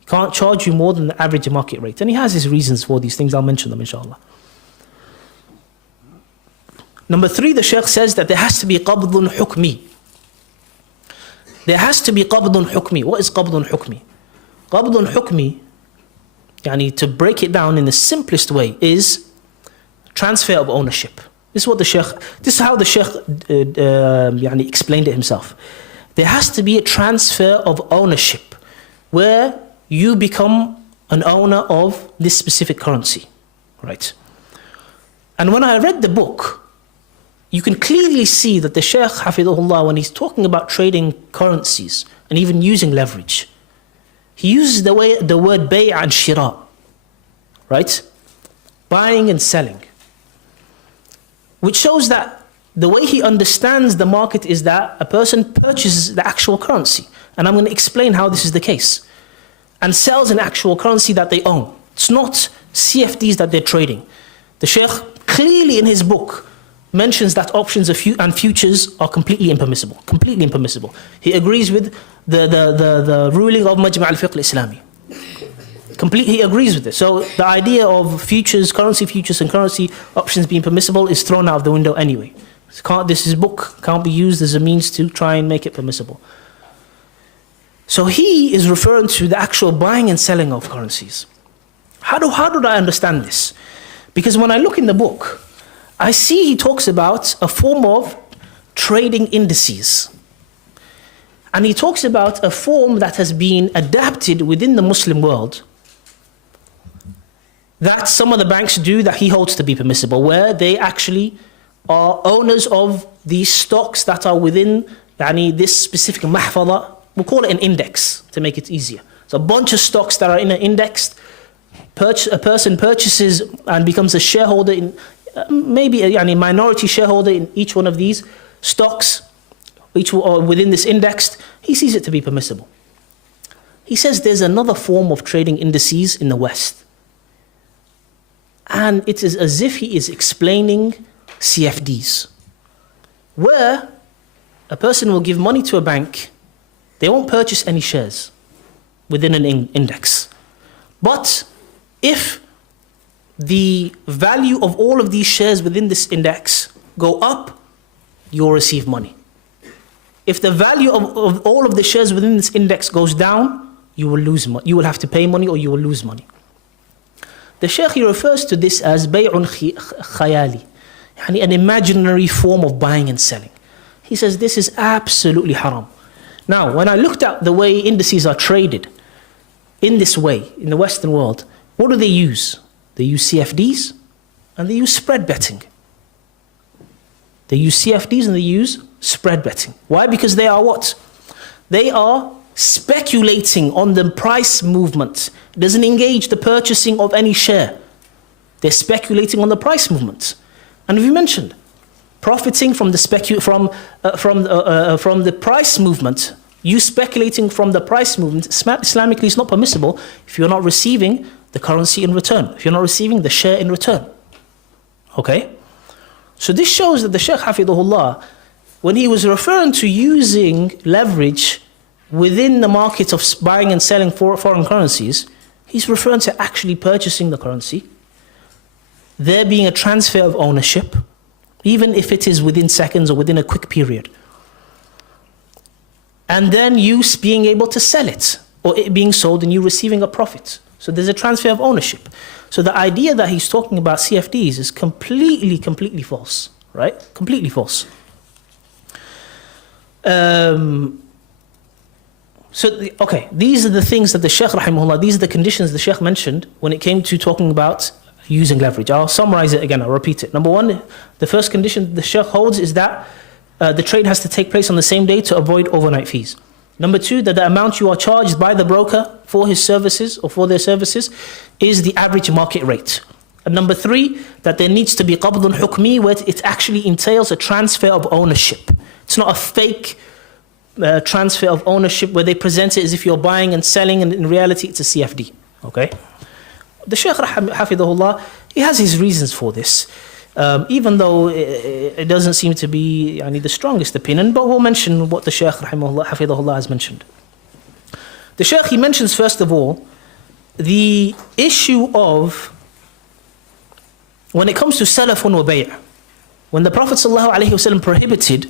He can't charge you more than the average market rate. And he has his reasons for these things. I'll mention them, inshallah. Number three, the Sheikh says that there has to be qabdun hukmi. There has to be qabdun hukmi. What is qabdun hukmi? Qabdun hukmi, yani to break it down in the simplest way, is transfer of ownership. This is how the Sheikh explained it himself. There has to be a transfer of ownership where you become an owner of this specific currency, right? And when I read the book, you can clearly see that the Sheikh, Hafidhullah, when he's talking about trading currencies and even using leverage, he uses the word bay' and shira, right? Buying and selling. Which shows that the way he understands the market is that a person purchases the actual currency. And I'm going to explain how this is the case. And sells an actual currency that they own. It's not CFDs that they're trading. The Sheikh clearly in his book mentions that options and futures are completely impermissible. Completely impermissible. He agrees with the ruling of Majma' al-Fiqh al-Islami. Completely, he agrees with this. So the idea of currency futures and currency options being permissible is thrown out of the window anyway. This book can't be used as a means to try and make it permissible. So he is referring to the actual buying and selling of currencies. How did I understand this? Because when I look in the book, I see he talks about a form of trading indices. And he talks about a form that has been adapted within the Muslim world that some of the banks do that he holds to be permissible, where they actually are owners of these stocks that are within this specific mahfada. We'll call it an index to make it easier. So a bunch of stocks that are in an index, a person purchases and becomes a shareholder in maybe a minority shareholder in each one of these stocks, or within this index, he sees it to be permissible. He says there's another form of trading indices in the West. And it is as if he is explaining CFDs, where a person will give money to a bank, they won't purchase any shares within an index. But if the value of all of these shares within this index go up, you'll receive money. If the value of all of the shares within this index goes down, you will lose money. You will have to pay money or you will lose money. The Sheikh refers to this as bay'un khayali, an imaginary form of buying and selling. He says this is absolutely haram. Now, when I looked at the way indices are traded in this way in the Western world, what do they use? They use CFDs and they use spread betting. They use CFDs and they use spread betting. Why? Because they are what? They are speculating on the price movement. It doesn't engage the purchasing of any share. They're speculating on the price movement. And we mentioned profiting from the price movement. You speculating from the price movement, Islamically is not permissible if you're not receiving the currency in return, if you're not receiving the share in return. Okay? So this shows that the Sheikh Hafidhullah, when he was referring to using leverage within the market of buying and selling foreign currencies, he's referring to actually purchasing the currency, there being a transfer of ownership, even if it is within seconds or within a quick period. And then you being able to sell it. or it being sold and you receiving a profit. So there's a transfer of ownership. So the idea that he's talking about CFDs is completely false, right? Completely false. These are the things that the Sheikh rahimahullah, these are the conditions the Sheikh mentioned when it came to talking about using leverage. I'll summarize it again, I'll repeat it. Number one, the first condition the Sheikh holds is that the trade has to take place on the same day to avoid overnight fees. Number two, that the amount you are charged by the broker for his services or for their services is the average market rate. And number three, that there needs to be qabdun hukmi, where it actually entails a transfer of ownership. It's not a fake transfer of ownership where they present it as if you're buying and selling, and in reality it's a CFD. Okay? The Sheikh hafidhahullah, he has his reasons for this. Even though it doesn't seem to be the strongest opinion, but we'll mention what the Sheikh hafidhahullah has mentioned. The Sheikh, he mentions first of all the issue of when it comes to salafun wa bay', when the Prophet ﷺ prohibited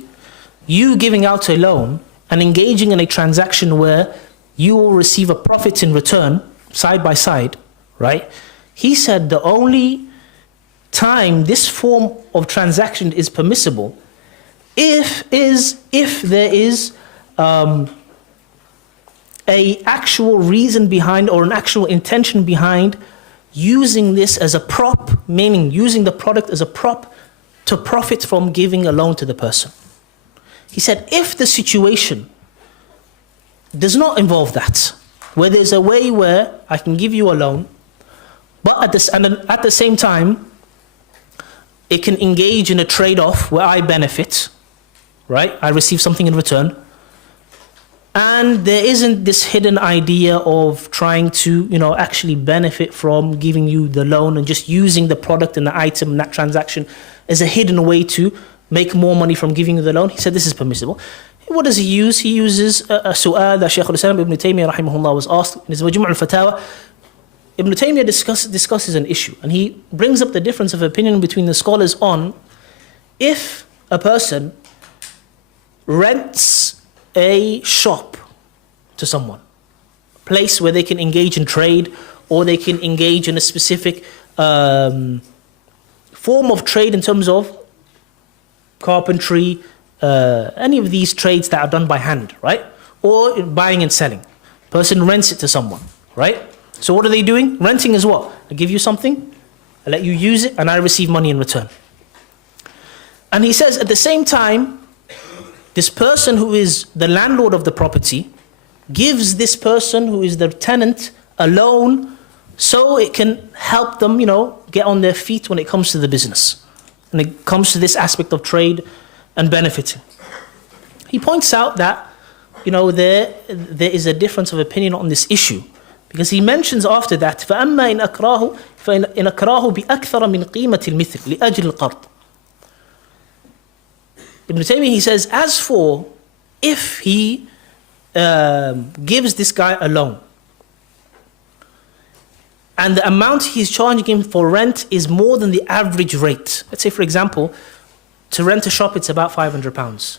you giving out a loan and engaging in a transaction where you will receive a profit in return, side by side, right? He said the only time this form of transaction is permissible if there is a actual reason behind, or an actual intention behind using this as a prop, meaning using the product as a prop to profit from giving a loan to the person. He said if the situation does not involve that, where there's a way where I can give you a loan, but at the same time it can engage in a trade-off where I benefit, right? I receive something in return. And there isn't this hidden idea of trying to, actually benefit from giving you the loan and just using the product and the item and that transaction as a hidden way to make more money from giving you the loan. He said this is permissible. What does he use? He uses a su'al that Shaykh al-Islam Ibn Taymiyyah rahimahullah was asked in his Majmu' al-Fatawa. Ibn Taymiyyah discusses an issue, and he brings up the difference of opinion between the scholars on if a person rents a shop to someone, a place where they can engage in trade, or they can engage in a specific form of trade in terms of carpentry, any of these trades that are done by hand, right? Or buying and selling. Person rents it to someone, right? So what are they doing? Renting is what? I give you something, I let you use it, and I receive money in return. And he says at the same time, this person who is the landlord of the property gives this person who is the tenant a loan so it can help them, get on their feet when it comes to the business. And it comes to this aspect of trade and benefiting. He points out that, there is a difference of opinion on this issue. Because he mentions after that, فَأَمَّا إِنْ أَكْرَاهُ بِأَكْثَرَ مِنْ قِيمَةِ الْمِثْلِ لِأَجْلِ الْقَرْضِ. Ibn Taymiyyah, he says, as for if he gives this guy a loan, and the amount he's charging him for rent is more than the average rate. Let's say, for example, to rent a shop, it's about £500.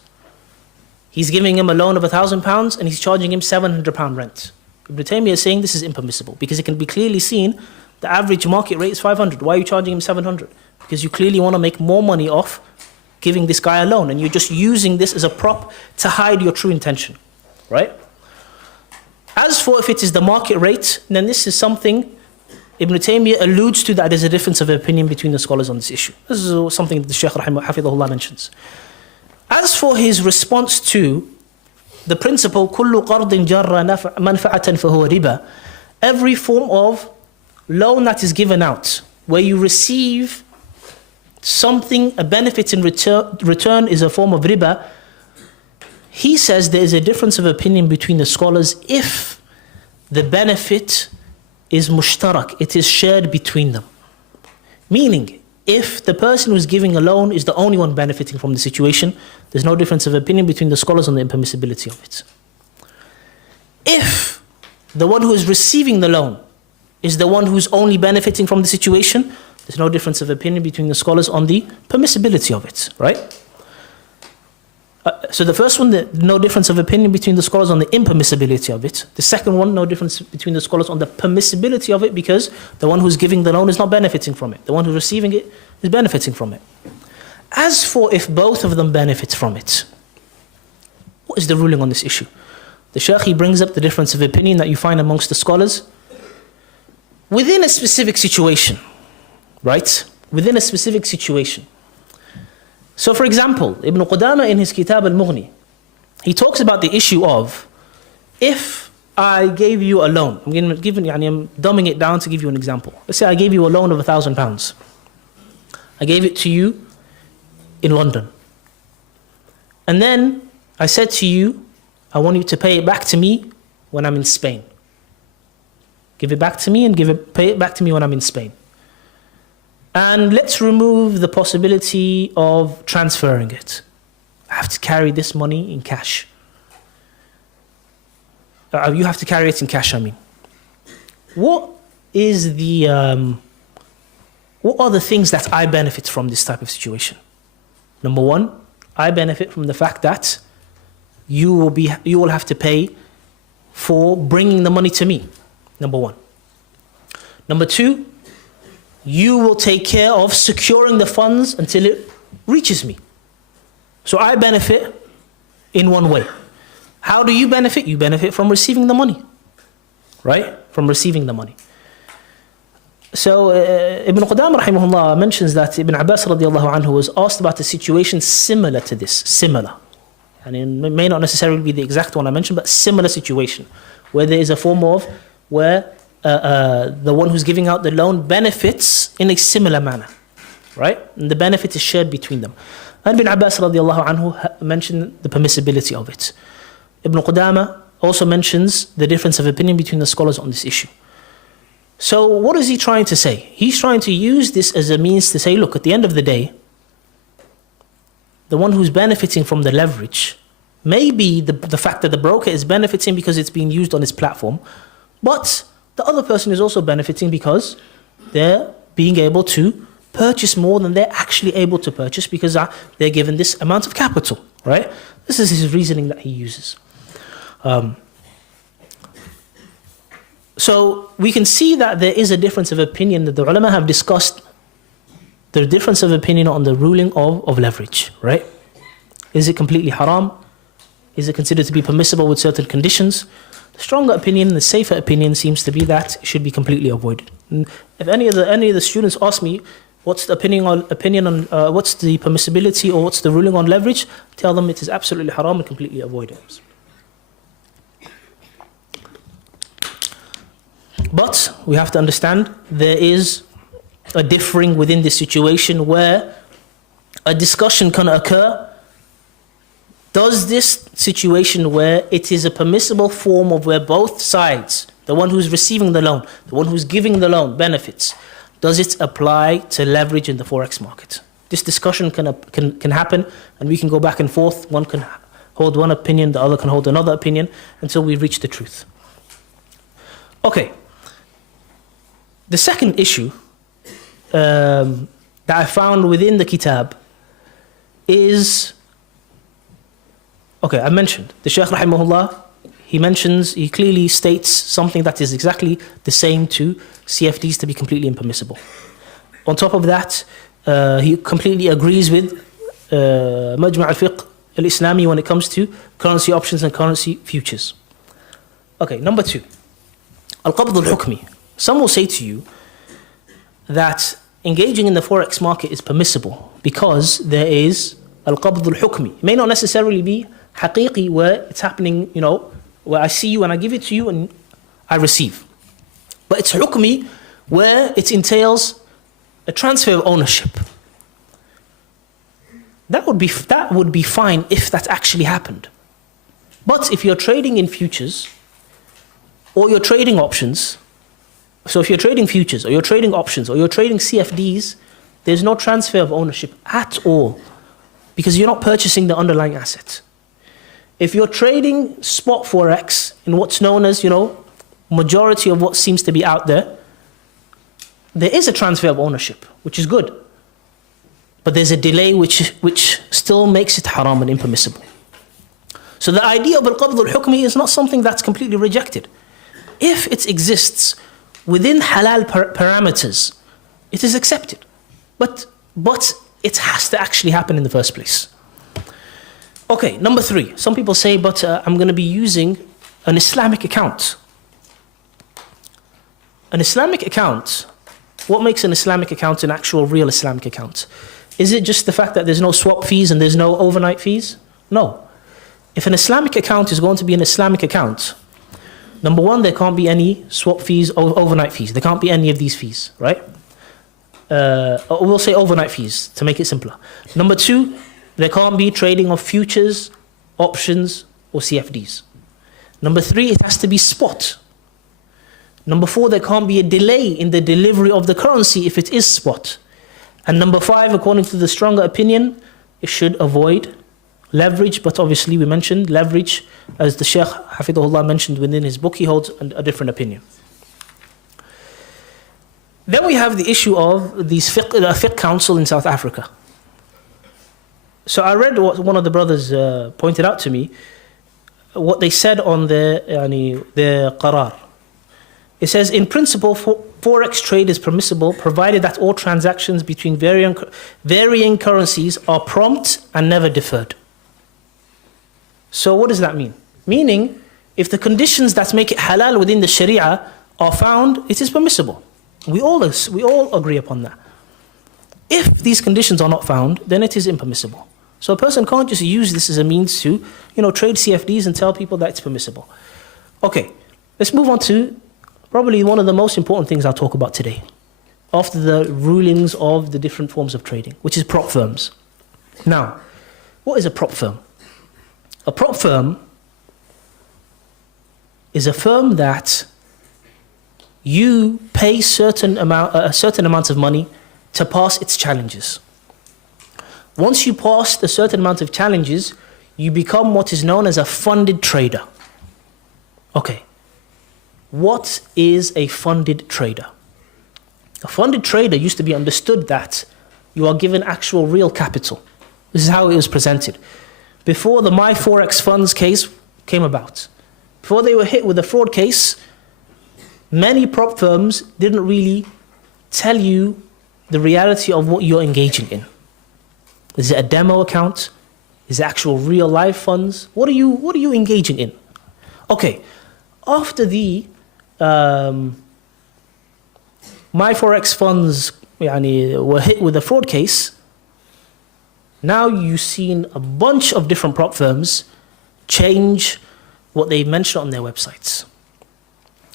He's giving him a loan of £1,000 and he's charging him £700 rent. Ibn Taymiyyah is saying this is impermissible because it can be clearly seen the average market rate is 500. Why are you charging him 700? Because you clearly want to make more money off giving this guy a loan, and you're just using this as a prop to hide your true intention, right? As for if it is the market rate, then this is something Ibn Taymiyyah alludes to, that there's a difference of opinion between the scholars on this issue. This is something that the Sheikh hafidhahullah mentions. As for his response to the principle, كُلُّ قَرْضٍ جَرَّ مَنْفَعَةً فَهُوَ رِبَى, every form of loan that is given out, where you receive something, a benefit in return is a form of riba. He says there is a difference of opinion between the scholars if the benefit is mushtarak, it is shared between them. Meaning, if the person who's giving a loan is the only one benefiting from the situation, there's no difference of opinion between the scholars on the impermissibility of it. If the one who is receiving the loan is the one who's only benefiting from the situation, there's no difference of opinion between the scholars on the permissibility of it, right? So the first one, no difference of opinion between the scholars on the impermissibility of it. The second one, no difference between the scholars on the permissibility of it, because the one who's giving the loan is not benefiting from it. The one who's receiving it is benefiting from it. As for if both of them benefit from it, what is the ruling on this issue? The Sheikh, he brings up the difference of opinion that you find amongst the scholars within a specific situation, right? Within a specific situation. So for example, Ibn Qudama in his Kitab al-Mughni, he talks about the issue of, if I gave you a loan, I'm dumbing it down to give you an example. Let's say I gave you a loan of £1,000. I gave it to you in London. And then I said to you, I want you to pay it back to me when I'm in Spain. Give it back to me and pay it back to me when I'm in Spain. And let's remove the possibility of transferring it. I have to carry this money in cash. You have to carry it in cash, I mean. What are the things that I benefit from this type of situation? Number one, I benefit from the fact that you will have to pay for bringing the money to me. Number one. Number two, you will take care of securing the funds until it reaches me. So I benefit in one way. How do you benefit? You benefit from receiving the money, right? From receiving the money. So Ibn Qudama rahimahullah mentions that Ibn Abbas radiallahu anhu was asked about a situation similar to this, similar. And it may not necessarily be the exact one I mentioned, but similar situation, where there is a form of where the one who's giving out the loan benefits in a similar manner, right? And the benefit is shared between them. And Ibn Abbas radiallahu anhu mentioned the permissibility of it. Ibn Qudama also mentions the difference of opinion between the scholars on this issue. So what is he trying to say? He's trying to use this as a means to say, look, at the end of the day, the one who's benefiting from the leverage may be the fact that the broker is benefiting because it's being used on his platform, but the other person is also benefiting because they're being able to purchase more than they're actually able to purchase because they're given this amount of capital, right? This is his reasoning that he uses. So we can see that there is a difference of opinion, that the ulama have discussed the difference of opinion on the ruling of leverage, right? Is it completely haram? Is it considered to be permissible with certain conditions? The stronger opinion, the safer opinion seems to be that it should be completely avoided. And if any of the students ask me, what's the opinion on what's the permissibility or what's the ruling on leverage, tell them it is absolutely haram and completely avoid it. But we have to understand there is a differing within this situation where a discussion can occur. Does this situation where it is a permissible form of where both sides, the one who's receiving the loan, the one who's giving the loan, benefits, does it apply to leverage in the Forex market? This discussion can happen, and we can go back and forth. One can hold one opinion, the other can hold another opinion, until we reach the truth. Okay. The second issue that I found within the kitab is, okay, I mentioned the Sheikh rahimahullah, he clearly states something that is exactly the same to CFDs to be completely impermissible. On top of that, he completely agrees with Majma' al-Fiqh al-Islami when it comes to currency options and currency futures. Okay, number two, al-Qabd al-Hukmi. Some will say to you that engaging in the Forex market is permissible because there is al-Qabd al-Hukmi. It may not necessarily be haqiqi, where it's happening, where I see you and I give it to you and I receive. But it's hukmi, where it entails a transfer of ownership. That would be fine if that actually happened. But if you're trading in futures or you're trading options, so if you're trading futures or you're trading options or you're trading CFDs, there's no transfer of ownership at all because you're not purchasing the underlying asset. If you're trading spot Forex in what's known as, majority of what seems to be out there, there is a transfer of ownership, which is good. But there's a delay which still makes it haram and impermissible. So the idea of al-qabd al-hukmi is not something that's completely rejected. If it exists within halal parameters, it is accepted. But it has to actually happen in the first place. Okay, number 3. Some people say, but I'm going to be using an Islamic account. An Islamic account, what makes an Islamic account an actual real Islamic account? Is it just the fact that there's no swap fees and there's no overnight fees? No. If an Islamic account is going to be an Islamic account, number 1, there can't be any swap fees or overnight fees. There can't be any of these fees, right? We'll say overnight fees to make it simpler. Number 2, there can't be trading of futures, options, or CFDs. Number 3, it has to be spot. Number 4, there can't be a delay in the delivery of the currency if it is spot. And number 5, according to the stronger opinion, it should avoid leverage, but obviously we mentioned leverage, as the Sheikh Hafidhullah mentioned within his book, he holds a different opinion. Then we have the issue of these fiqh council in South Africa. So I read what one of the brothers pointed out to me, what they said on their qarar. It says, in principle, Forex trade is permissible provided that all transactions between varying currencies are prompt and never deferred. So what does that mean? Meaning, if the conditions that make it halal within the Sharia are found, it is permissible. We all agree upon that. If these conditions are not found, then it is impermissible. So a person can't just use this as a means to, trade CFDs and tell people that it's permissible. Okay, let's move on to probably one of the most important things I'll talk about today, after the rulings of the different forms of trading, which is prop firms. Now, what is a prop firm? A prop firm is a firm that you pay a certain amount of money to pass its challenges. Once you pass a certain amount of challenges, you become what is known as a funded trader. Okay, what is a funded trader? A funded trader used to be understood that you are given actual real capital. This is how it was presented. Before the My Forex Funds case came about, before they were hit with the fraud case, many prop firms didn't really tell you the reality of what you're engaging in. Is it a demo account? Is it actual real life funds? What are you engaging in? Okay, after the My Forex Funds were hit with the fraud case, now you've seen a bunch of different prop firms change what they mention on their websites.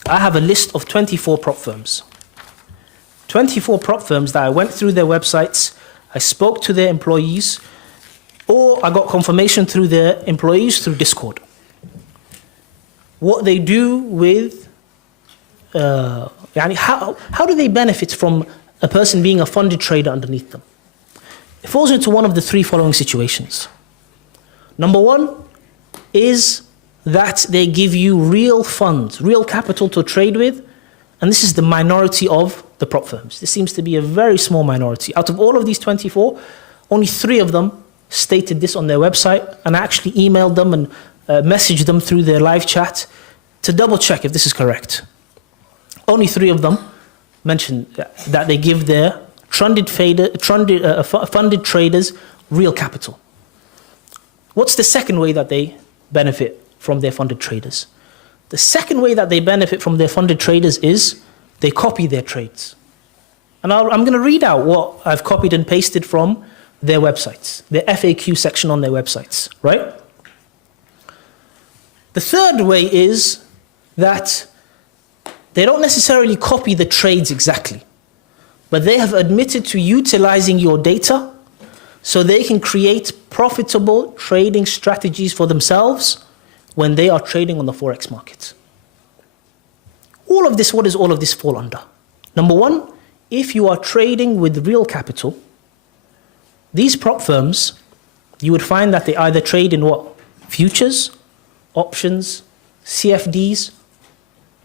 I have a list of 24 prop firms. 24 prop firms that I went through their websites, I spoke to their employees, or I got confirmation through their employees through Discord. What they do with, how do they benefit from a person being a funded trader underneath them? It falls into one of the 3 following situations. Number 1 is that they give you real funds, real capital to trade with, and this is the minority of the prop firms. This seems to be a very small minority. Out of all of these 24, only 3 of them stated this on their website, and I actually emailed them and messaged them through their live chat to double check if this is correct. Only 3 of them mentioned that they give their funded traders real capital. What's the second way that they benefit from their funded traders? The second way that they benefit from their funded traders is they copy their trades. And I'm going to read out what I've copied and pasted from their websites, their FAQ section on their websites, right? The third way is that they don't necessarily copy the trades exactly, but they have admitted to utilizing your data so they can create profitable trading strategies for themselves when they are trading on the Forex market. All of this, what does all of this fall under? Number 1, if you are trading with real capital, these prop firms, you would find that they either trade in what? Futures, options, CFDs,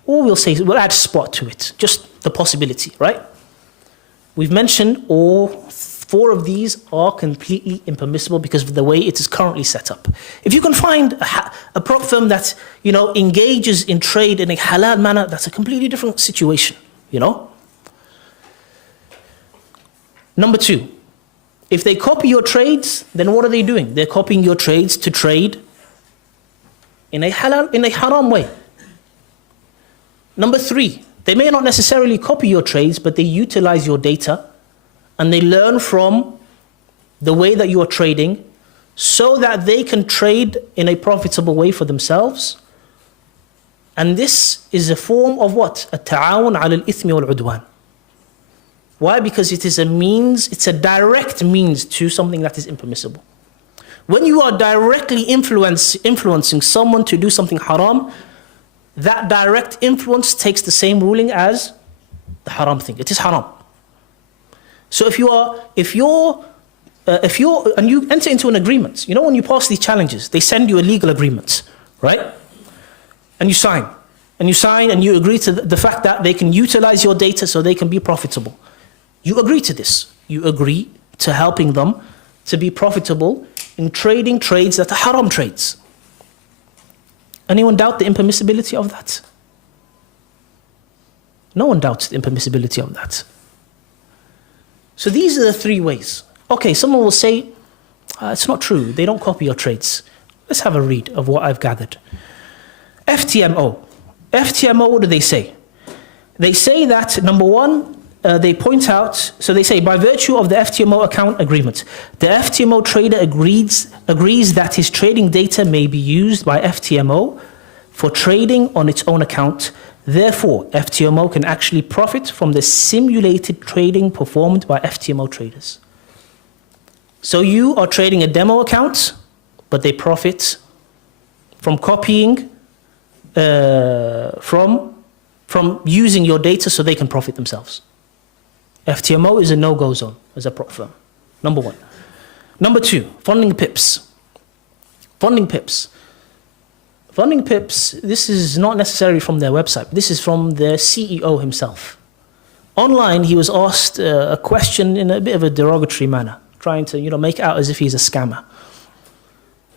or we'll add spot to it, just the possibility, right? We've mentioned all 4 of these are completely impermissible because of the way it is currently set up. If you can find a prop firm that, engages in trade in a halal manner, that's a completely different situation, Number 2, if they copy your trades, then what are they doing? They're copying your trades to trade in a haram way. Number 3, they may not necessarily copy your trades, but they utilize your data and they learn from the way that you are trading so that they can trade in a profitable way for themselves. And this is a form of what? التعاون على الإثم والعدوان. Why? Because it is a means, it's a direct means to something that is impermissible. When you are directly influencing someone to do something haram, that direct influence takes the same ruling as the haram thing. It is haram. So if you enter into an agreement, when you pass these challenges, they send you a legal agreement, right? And you sign, and you agree to the fact that they can utilize your data so they can be profitable. You agree to this. You agree to helping them to be profitable in trading trades that are haram trades. Anyone doubt the impermissibility of that? No one doubts the impermissibility of that. So these are the 3 ways. Okay, someone will say, it's not true. They don't copy your trades. Let's have a read of what I've gathered. FTMO. FTMO, what do they say? They say that, number 1, they point out, so they say, by virtue of the FTMO account agreement, the FTMO trader agrees that his trading data may be used by FTMO for trading on its own account. Therefore, FTMO can actually profit from the simulated trading performed by FTMO traders. So you are trading a demo account, but they profit from copying, from using your data so they can profit themselves. FTMO is a no-go zone as a prop firm, number 1. Number 2, funding pips. Funding pips. Funding pips, this is not necessarily from their website. This is from their CEO himself. Online, he was asked a question in a bit of a derogatory manner, trying to make it out as if he's a scammer.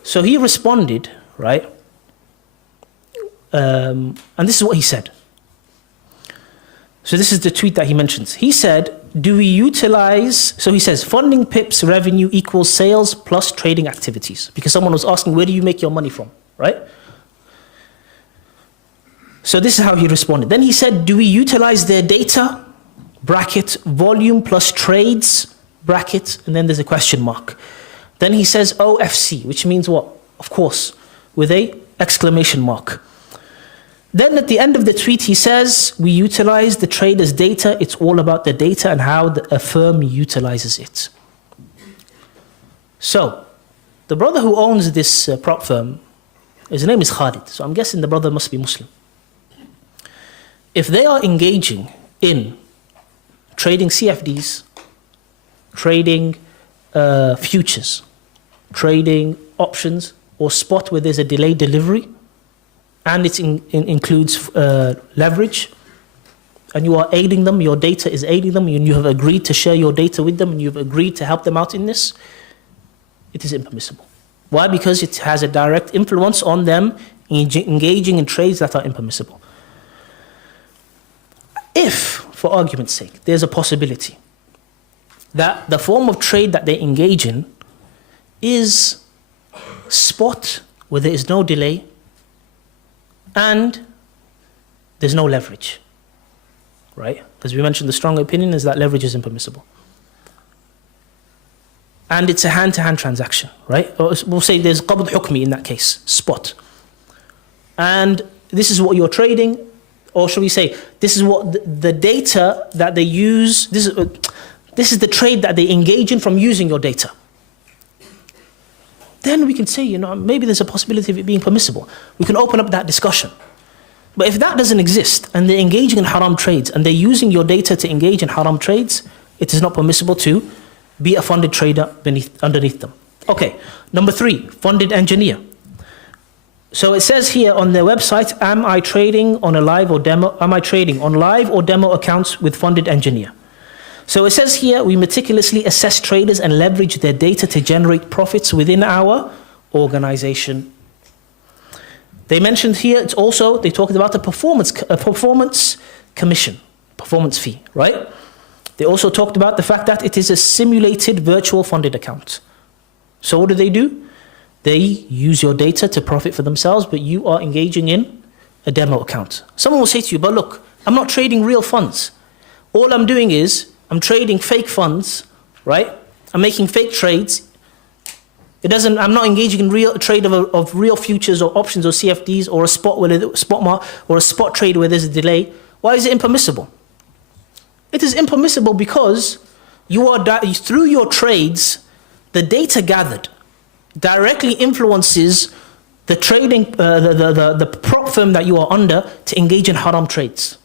So he responded, right? And this is what he said. So this is the tweet that he mentions. He said, do we utilize, so he says, funding pips revenue equals sales plus trading activities. Because someone was asking, where do you make your money from, right? So this is how he responded. Then he said, do we utilize their data, bracket, volume plus trades, bracket, and then there's a question mark. Then he says OFC, which means what? Of course, with a exclamation mark. Then at the end of the tweet, he says, we utilize the trader's data. It's all about the data and how a firm utilizes it. So the brother who owns this prop firm, his name is Khalid. So I'm guessing the brother must be Muslim. If they are engaging in trading CFDs, trading futures, trading options, or spot where there's a delayed delivery, and it includes leverage, and you are aiding them, your data is aiding them, and you have agreed to share your data with them, and you've agreed to help them out in this, it is impermissible. Why? Because it has a direct influence on them engaging in trades that are impermissible. If, for argument's sake, there's a possibility that the form of trade that they engage in is spot, where there is no delay, and there's no leverage, right? Because we mentioned the strong opinion is that leverage is impermissible. And it's a hand-to-hand transaction, right? Or we'll say there's qabd hukmi in that case, spot. And this is what you're trading, or should we say, this is what the data that they use, this is the trade that they engage in from using your data. Then we can say, maybe there's a possibility of it being permissible. We can open up that discussion. But if that doesn't exist, and they're engaging in haram trades, and they're using your data to engage in haram trades, it is not permissible to be a funded trader underneath them. Okay, number 3, funded engineer. So it says here on their website, am I trading on live or demo accounts with funded engineer? So it says here, we meticulously assess traders and leverage their data to generate profits within our organization. They mentioned here, it's also, they talked about the performance commission, performance fee, right? They also talked about the fact that it is a simulated virtual funded account. So what do? They use your data to profit for themselves, but you are engaging in a demo account. Someone will say to you, but look, I'm not trading real funds. All I'm doing is, I'm trading fake funds, right? I'm making fake trades. I'm not engaging in real trade of real futures or options or CFDs or a spot trade where there's a delay. Why is it impermissible? It is impermissible because you are through your trades, the data gathered directly influences the trading, the prop firm that you are under to engage in haram trades.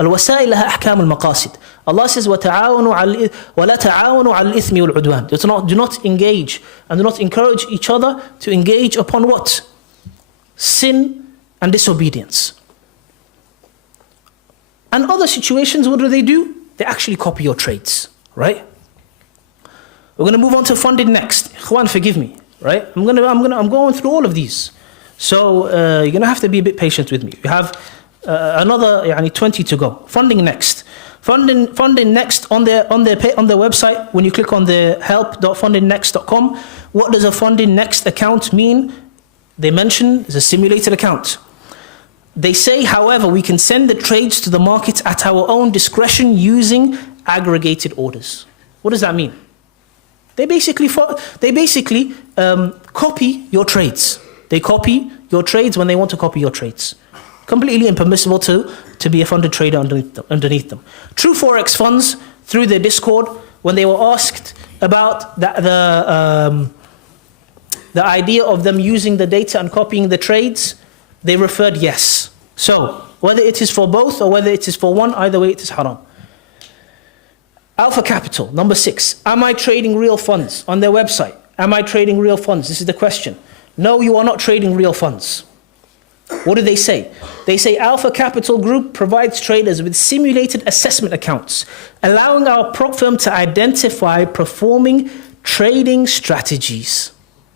الوسائل لها أحكام المقاصد. Allah says, وَلَا تَعَاوَنُوا عَلى الْإِثْمِ وَالْعُدْوَانِ. Do not engage and do not encourage each other to engage upon what? Sin and disobedience. And other situations, what do? They actually copy your trades, right? We're going to move on to funded next. Ikhwan, forgive me, right? I'm going through all of these. So you're going to have to be a bit patient with me. We have another 20 to go. Funding next. Funding next on their website, when you click on the help.fundingnext.com, what does a funding next account mean? They mention it's a simulated account. They say, however, we can send the trades to the markets at our own discretion using aggregated orders. What does that mean? They basically copy your trades. They copy your trades when they want to copy your trades. Completely impermissible to be a funded trader underneath them. True Forex funds, through their Discord, when they were asked about the idea of them using the data and copying the trades, they referred yes. So, whether it is for both or whether it is for one, either way it is haram. Alpha Capital, number 6. Am I trading real funds? On their website, am I trading real funds? This is the question. No, you are not trading real funds. What do they say? They say Alpha Capital Group provides traders with simulated assessment accounts, allowing our prop firm to identify performing trading strategies.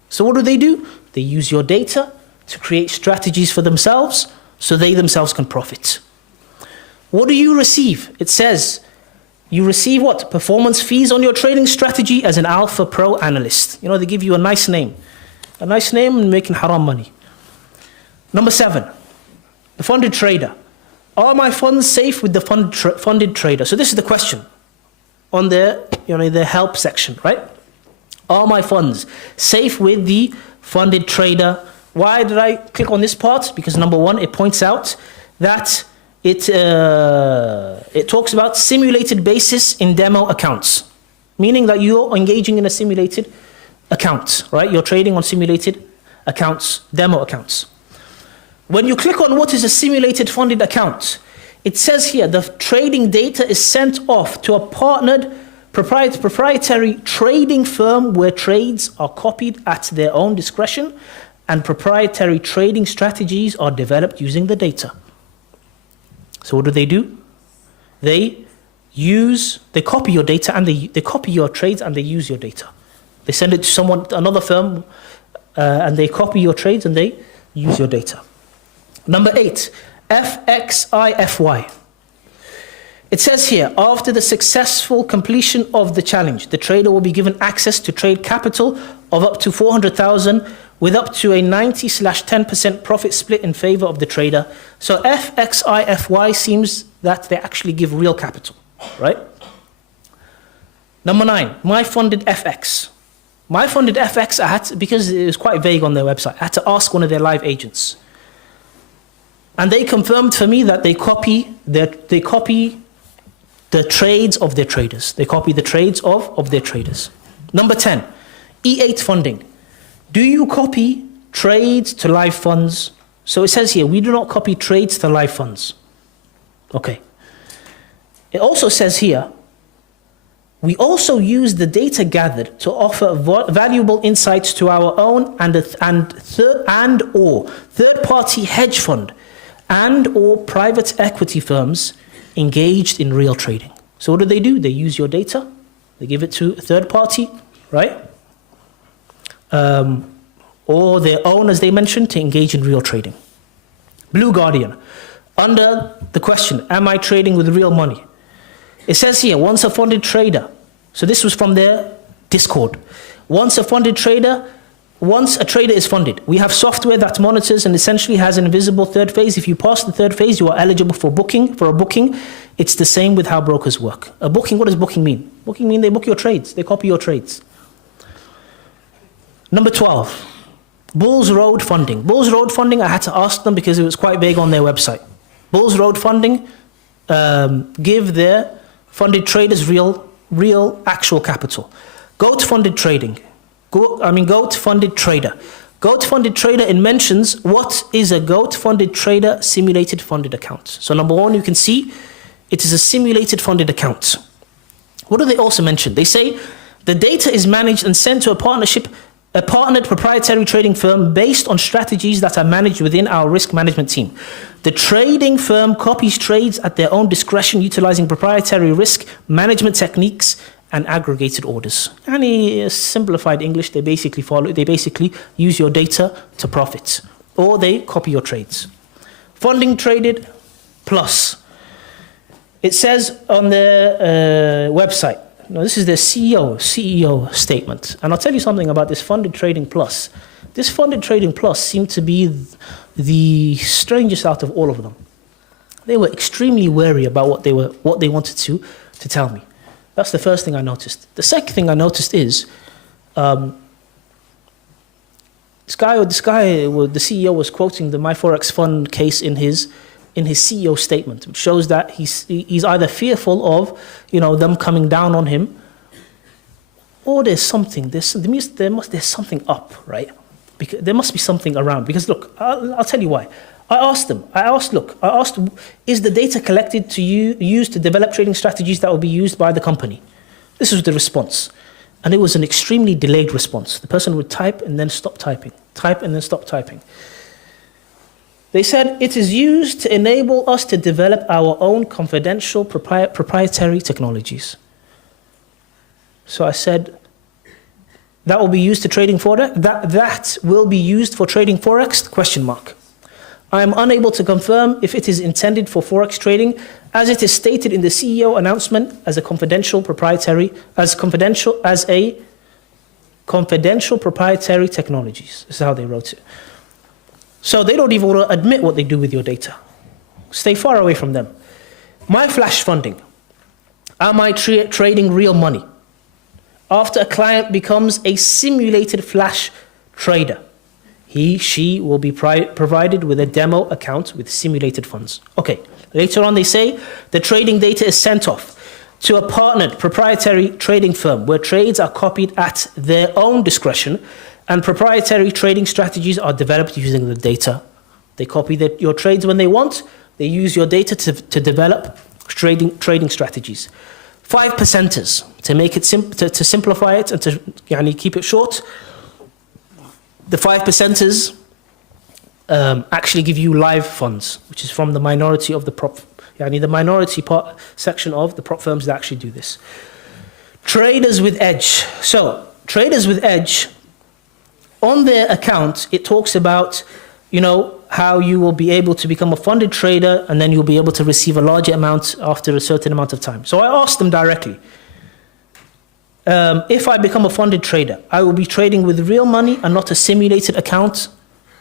So what do? They use your data to create strategies for themselves so they themselves can profit. What do you receive? It says you receive what? Performance fees on your trading strategy as an Alpha Pro analyst. You know, they give you a nice name. A nice name and making haram money. Number 7, the funded trader. Are my funds safe with the funded trader? So this is the question on their help section, right? Are my funds safe with the funded trader? Why did I click on this part? Because number 1, it points out that it talks about simulated basis in demo accounts, meaning that you're engaging in a simulated account, right? You're trading on simulated accounts, demo accounts. When you click on what is a simulated funded account, it says here the trading data is sent off to a partnered proprietary trading firm where trades are copied at their own discretion and proprietary trading strategies are developed using the data. So what do? They copy your data and they copy your trades and they use your data. They send it to another firm, and they copy your trades and they use your data. Number 8, FXIFY. It says here, after the successful completion of the challenge, the trader will be given access to trade capital of up to 400,000 with up to a 90/10% profit split in favor of the trader. So FXIFY seems that they actually give real capital, right? Number 9, my funded FX. My funded FX, because it was quite vague on their website, I had to ask one of their live agents. And they confirmed for me that they copy the trades of their traders. They copy the trades of their traders. Number 10, E8 funding. Do you copy trades to live funds? So it says here, we do not copy trades to live funds. Okay. It also says here, we also use the data gathered to offer valuable insights to our own and or third-party hedge fund and or private equity firms engaged in real trading. So what do? They use your data, they give it to a third party, right? Or their own, as they mentioned, to engage in real trading. Blue Guardian, under the question, am I trading with real money? It says here, once a funded trader, so this was from their Discord. Once a trader is funded, we have software that monitors and essentially has an invisible third phase. If you pass the third phase, you are eligible for a booking. It's the same with how brokers work. A booking, what does booking mean? Booking means they book your trades, they copy your trades. Number 12, Bulls Road Funding. Bulls Road Funding, I had to ask them because it was quite vague on their website. Bulls Road Funding give their funded traders real actual capital. Goat Funded Trading. Goat Funded Trader. Goat Funded Trader, it mentions what is a Goat Funded Trader simulated funded account. So number one, you can see it is a simulated funded account. What do they also mention? They say the data is managed and sent to a partnered proprietary trading firm based on strategies that are managed within our risk management team. The trading firm copies trades at their own discretion, utilizing proprietary risk management techniques and aggregated orders. And simplified English, they basically use your data to profit, or they copy your trades. Funding traded plus. It says on the website, now, this is the CEO statement. And I'll tell you something about this funded trading plus. This funded trading plus seemed to be the strangest out of all of them. They were extremely wary about what they wanted to tell me. That's the first thing I noticed. The second thing I noticed is the CEO was quoting the My Forex Fund case in his CEO statement, which shows that he's either fearful of them coming down on him, or there's something up, right? Because there must be something around. Because look, I'll tell you why. I asked, is the data collected to used to develop trading strategies that will be used by the company? This was the response, and it was an extremely delayed response. The person would type and then stop typing, type and then stop typing. They said, it is used to enable us to develop our own confidential proprietary technologies. So I said, that will be used to trading Forex? That will be used for trading Forex? Question mark. I am unable to confirm if it is intended for Forex trading, as it is stated in the CEO announcement as a confidential proprietary technologies. This is how they wrote it. So they don't even want to admit what they do with your data. Stay far away from them. My flash funding. Am I trading real money? After a client becomes a simulated flash trader, she will be provided with a demo account with simulated funds. Okay, later on they say the trading data is sent off to a partnered proprietary trading firm where trades are copied at their own discretion and proprietary trading strategies are developed using the data. They copy your trades when they want. They use your data to develop trading strategies. 5%ers, to make it to simplify it and to keep it short. The 5%ers actually give you live funds, which is from the minority of the the minority part section of the prop firms that actually do this. Traders with edge. So traders with edge. On their account, it talks about, how you will be able to become a funded trader and then you'll be able to receive a larger amount after a certain amount of time. So I asked them directly, if I become a funded trader, I will be trading with real money and not a simulated account,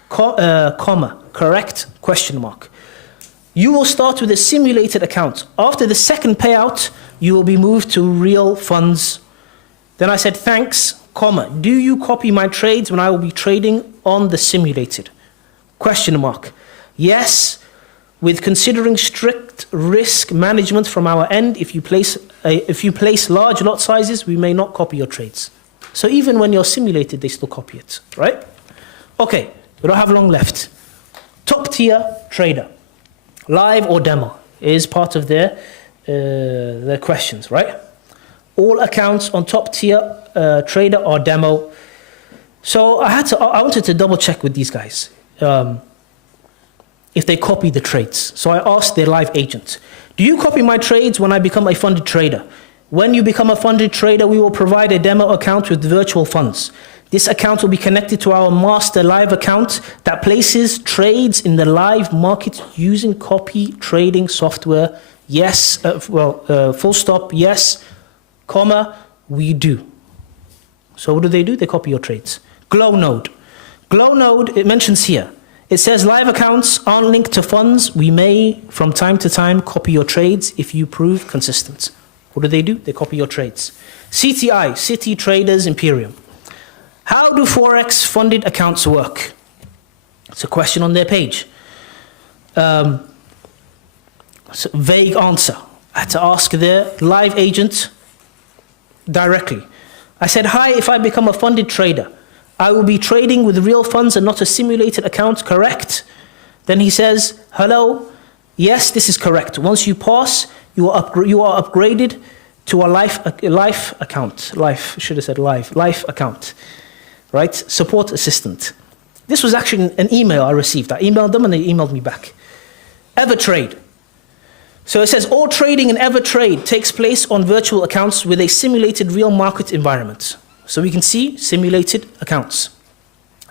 correct? Question mark. You will start with a simulated account. After the second payout, you will be moved to real funds. Then I said, thanks, do you copy my trades when I will be trading on the simulated? Question mark. Yes, with considering strict risk management from our end, if you place large lot sizes, we may not copy your trades. So even when you're simulated, they still copy it, right? Okay, we don't have long left. Top tier trader, live or demo, is part of their questions, right? All accounts on top tier trader or demo. So I wanted to double check with these guys. if they copy the trades. So I asked their live agent, do you copy my trades when I become a funded trader? When you become a funded trader, we will provide a demo account with virtual funds. This account will be connected to our master live account that places trades in the live market using copy trading software. Yes, full stop, yes, comma, we do. So what do? They copy your trades. Glow Node, it mentions here. It says live accounts aren't linked to funds. We may, from time to time, copy your trades if you prove consistent. What do? They copy your trades. CTI, City Traders Imperium. How do Forex funded accounts work? It's a question on their page. It's a vague answer. I had to ask their live agent directly. I said, hi, if I become a funded trader, I will be trading with real funds and not a simulated account, correct? Then he says, hello, yes, this is correct. Once you pass, you are upgraded to a life account. Life account, right? Support assistant. This was actually an email I received. I emailed them and they emailed me back. EverTrade. So it says all trading in EverTrade takes place on virtual accounts with a simulated real market environment. So we can see simulated accounts.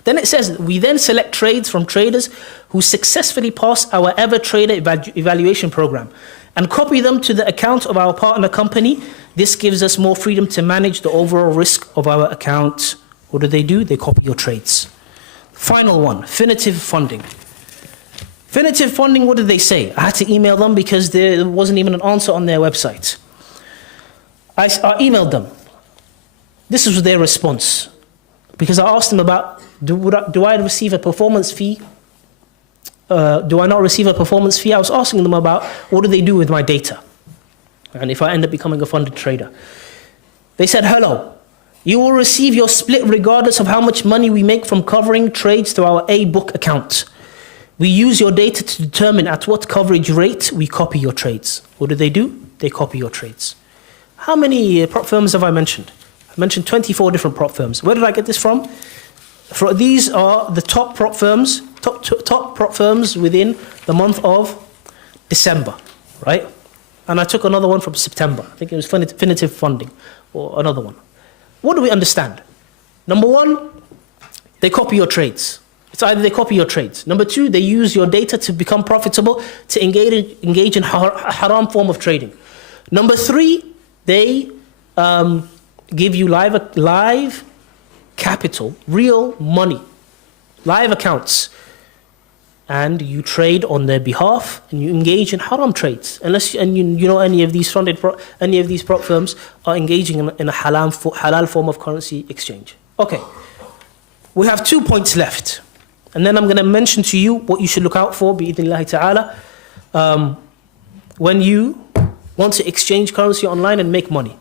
Then it says we then select trades from traders who successfully pass our EverTrader evaluation program and copy them to the account of our partner company. This gives us more freedom to manage the overall risk of our account. What do? They copy your trades. Final one, Finitive Funding. Finitive Funding, what did they say? I had to email them because there wasn't even an answer on their website. I emailed them. This was their response. Because I asked them about, do I receive a performance fee? Do I not receive a performance fee? I was asking them about what do they do with my data? And if I end up becoming a funded trader. They said, hello, you will receive your split regardless of how much money we make from covering trades to our A-book account. We use your data to determine at what coverage rate we copy your trades. What do? They copy your trades. How many prop firms have I mentioned? I mentioned 24 different prop firms. Where did I get this from? These are the top prop firms, top prop firms within the month of December, right? And I took another one from September. I think it was Finitive Funding, or another one. What do we understand? Number one, they copy your trades. It's either they copy your trades. Number two, they use your data to become profitable, to engage in a haram form of trading. Number three, they give you live capital, real money, live accounts, and you trade on their behalf and you engage in haram trades. Unless you know any of these prop firms are engaging in a halal form of currency exchange. Okay, we have 2 points left. And then I'm going to mention to you what you should look out for, bi'idhnillahi ta'ala, when you want to exchange currency online and make money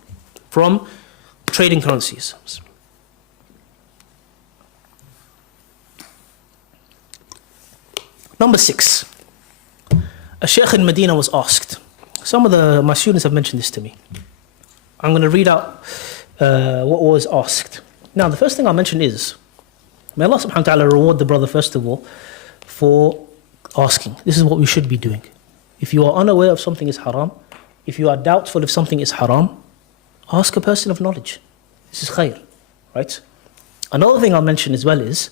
from trading currencies. Number 6, a Sheikh in Medina was asked. Some of my students have mentioned this to me. I'm going to read out what was asked. Now, the first thing I'll mention is, may Allah subhanahu wa ta'ala reward the brother first of all for asking. This is what we should be doing. If you are unaware of something is haram, if you are doubtful if something is haram, ask a person of knowledge. This is khair, right? Another thing I'll mention as well is,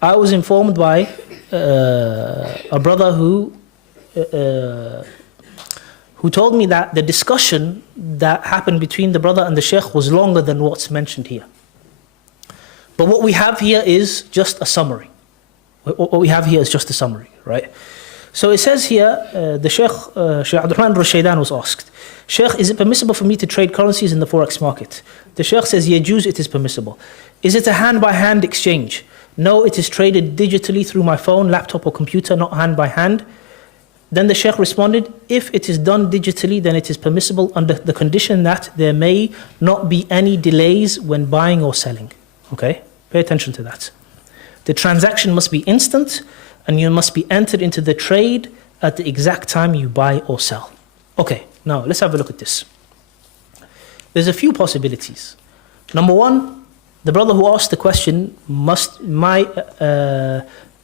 I was informed by a brother who told me that the discussion that happened between the brother and the Sheikh was longer than what's mentioned here. But what we have here is just a summary. What we have here is just a summary, right? So it says here, the Sheikh Abdurrahman was asked, Sheikh, is it permissible for me to trade currencies in the Forex market? The Sheikh says, Yajuz, it is permissible. Is it a hand-by-hand exchange? No, it is traded digitally through my phone, laptop or computer, not hand-by-hand. Then the Sheikh responded, if it is done digitally, then it is permissible under the condition that there may not be any delays when buying or selling. Okay, pay attention to that. The transaction must be instant and you must be entered into the trade at the exact time you buy or sell. Okay, now let's have a look at this. There's a few possibilities. Number one, the brother who asked the question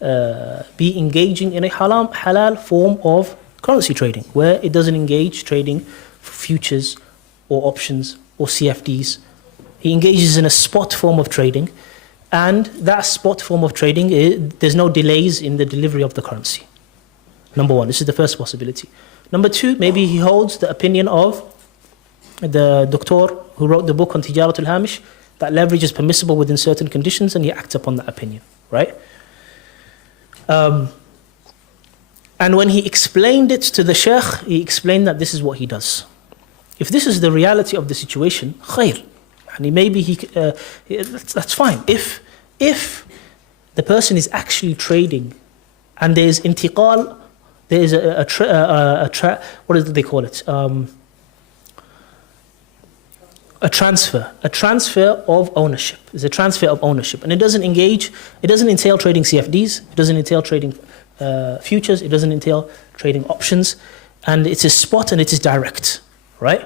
be engaging in a halal form of currency trading, where it doesn't engage trading for futures or options or CFDs. He engages in a spot form of trading, and that spot form of trading, there's no delays in the delivery of the currency. Number one, this is the first possibility. Number two, maybe he holds the opinion of the doctor who wrote the book on Tijaratul Hamish, that leverage is permissible within certain conditions, and he acts upon that opinion, right? And when he explained it to the Sheikh, he explained that this is what he does. If this is the reality of the situation, khair. And maybe that's fine. If the person is actually trading and there is intiqal, there is what is it they call it? A transfer of ownership. It's a transfer of ownership, and it doesn't entail trading CFDs, it doesn't entail trading futures, it doesn't entail trading options, and it's a spot and it is direct, right?